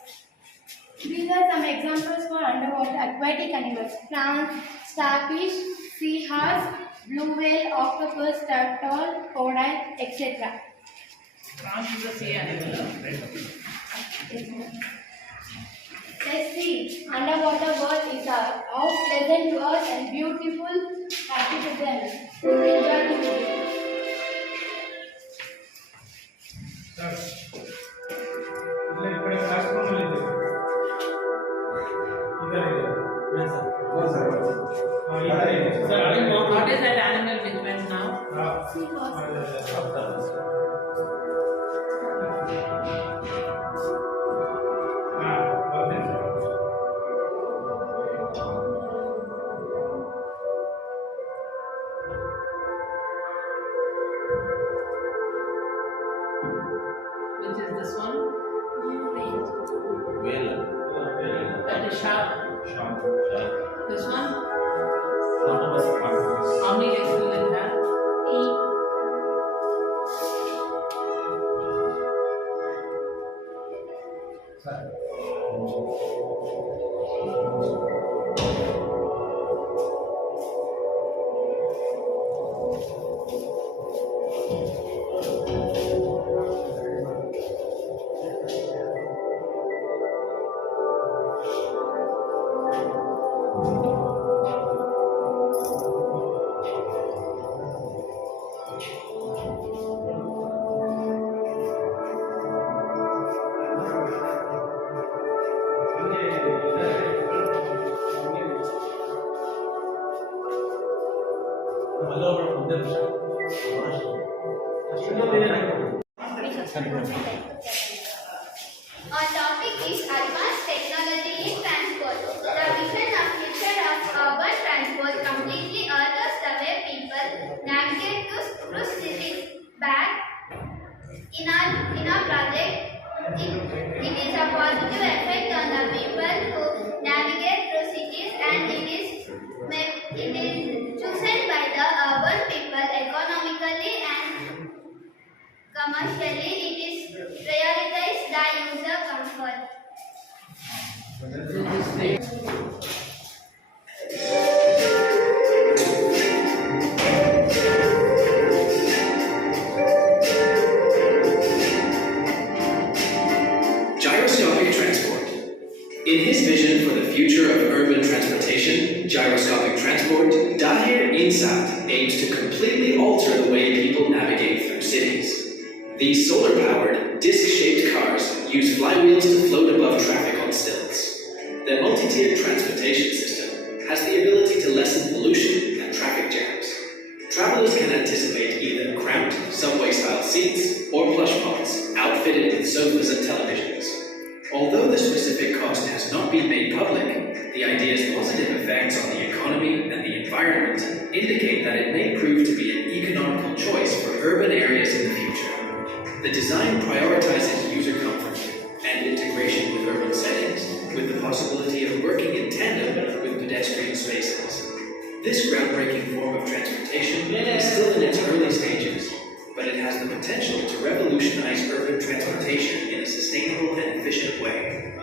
These are some examples for underwater aquatic animals: prawns, starfish, sea horse, blue whale, octopus, turtle, crocodile, etc. Prawns is a sea animal. Let's see. Underwater world is how pleasant to us and beautiful, happy to them. Enjoy the video. What is that animal which went now? Our topic is advanced technology in transport. The vision of future of urban transport completely alters the way people navigate through cities. Back in our project, it is a positive effect on the people who navigate through cities, and it is chosen by the urban people economically and commercially. It is prioritize the user comfort. Gyroscopic transport. In his vision for the future of urban transportation, gyroscopic transport, Dahir Insat aims to completely alter the way people navigate through cities. These solar-powered, disc-shaped cars use flywheels to float above traffic on stilts. Their multi-tiered transportation system has the ability to lessen pollution and traffic jams. Travelers can anticipate either cramped, subway-style seats or plush pods outfitted with sofas and televisions. Although the specific cost has not been made public, the idea's positive effects on the economy and the environment indicate that it may prove to be an economical choice for urban areas in the future. The design prioritizes user comfort and integration with urban settings, with the possibility of working in tandem with pedestrian spaces. This groundbreaking form of transportation is still in its early stages, but it has the potential to revolutionize urban transportation in a sustainable and efficient way.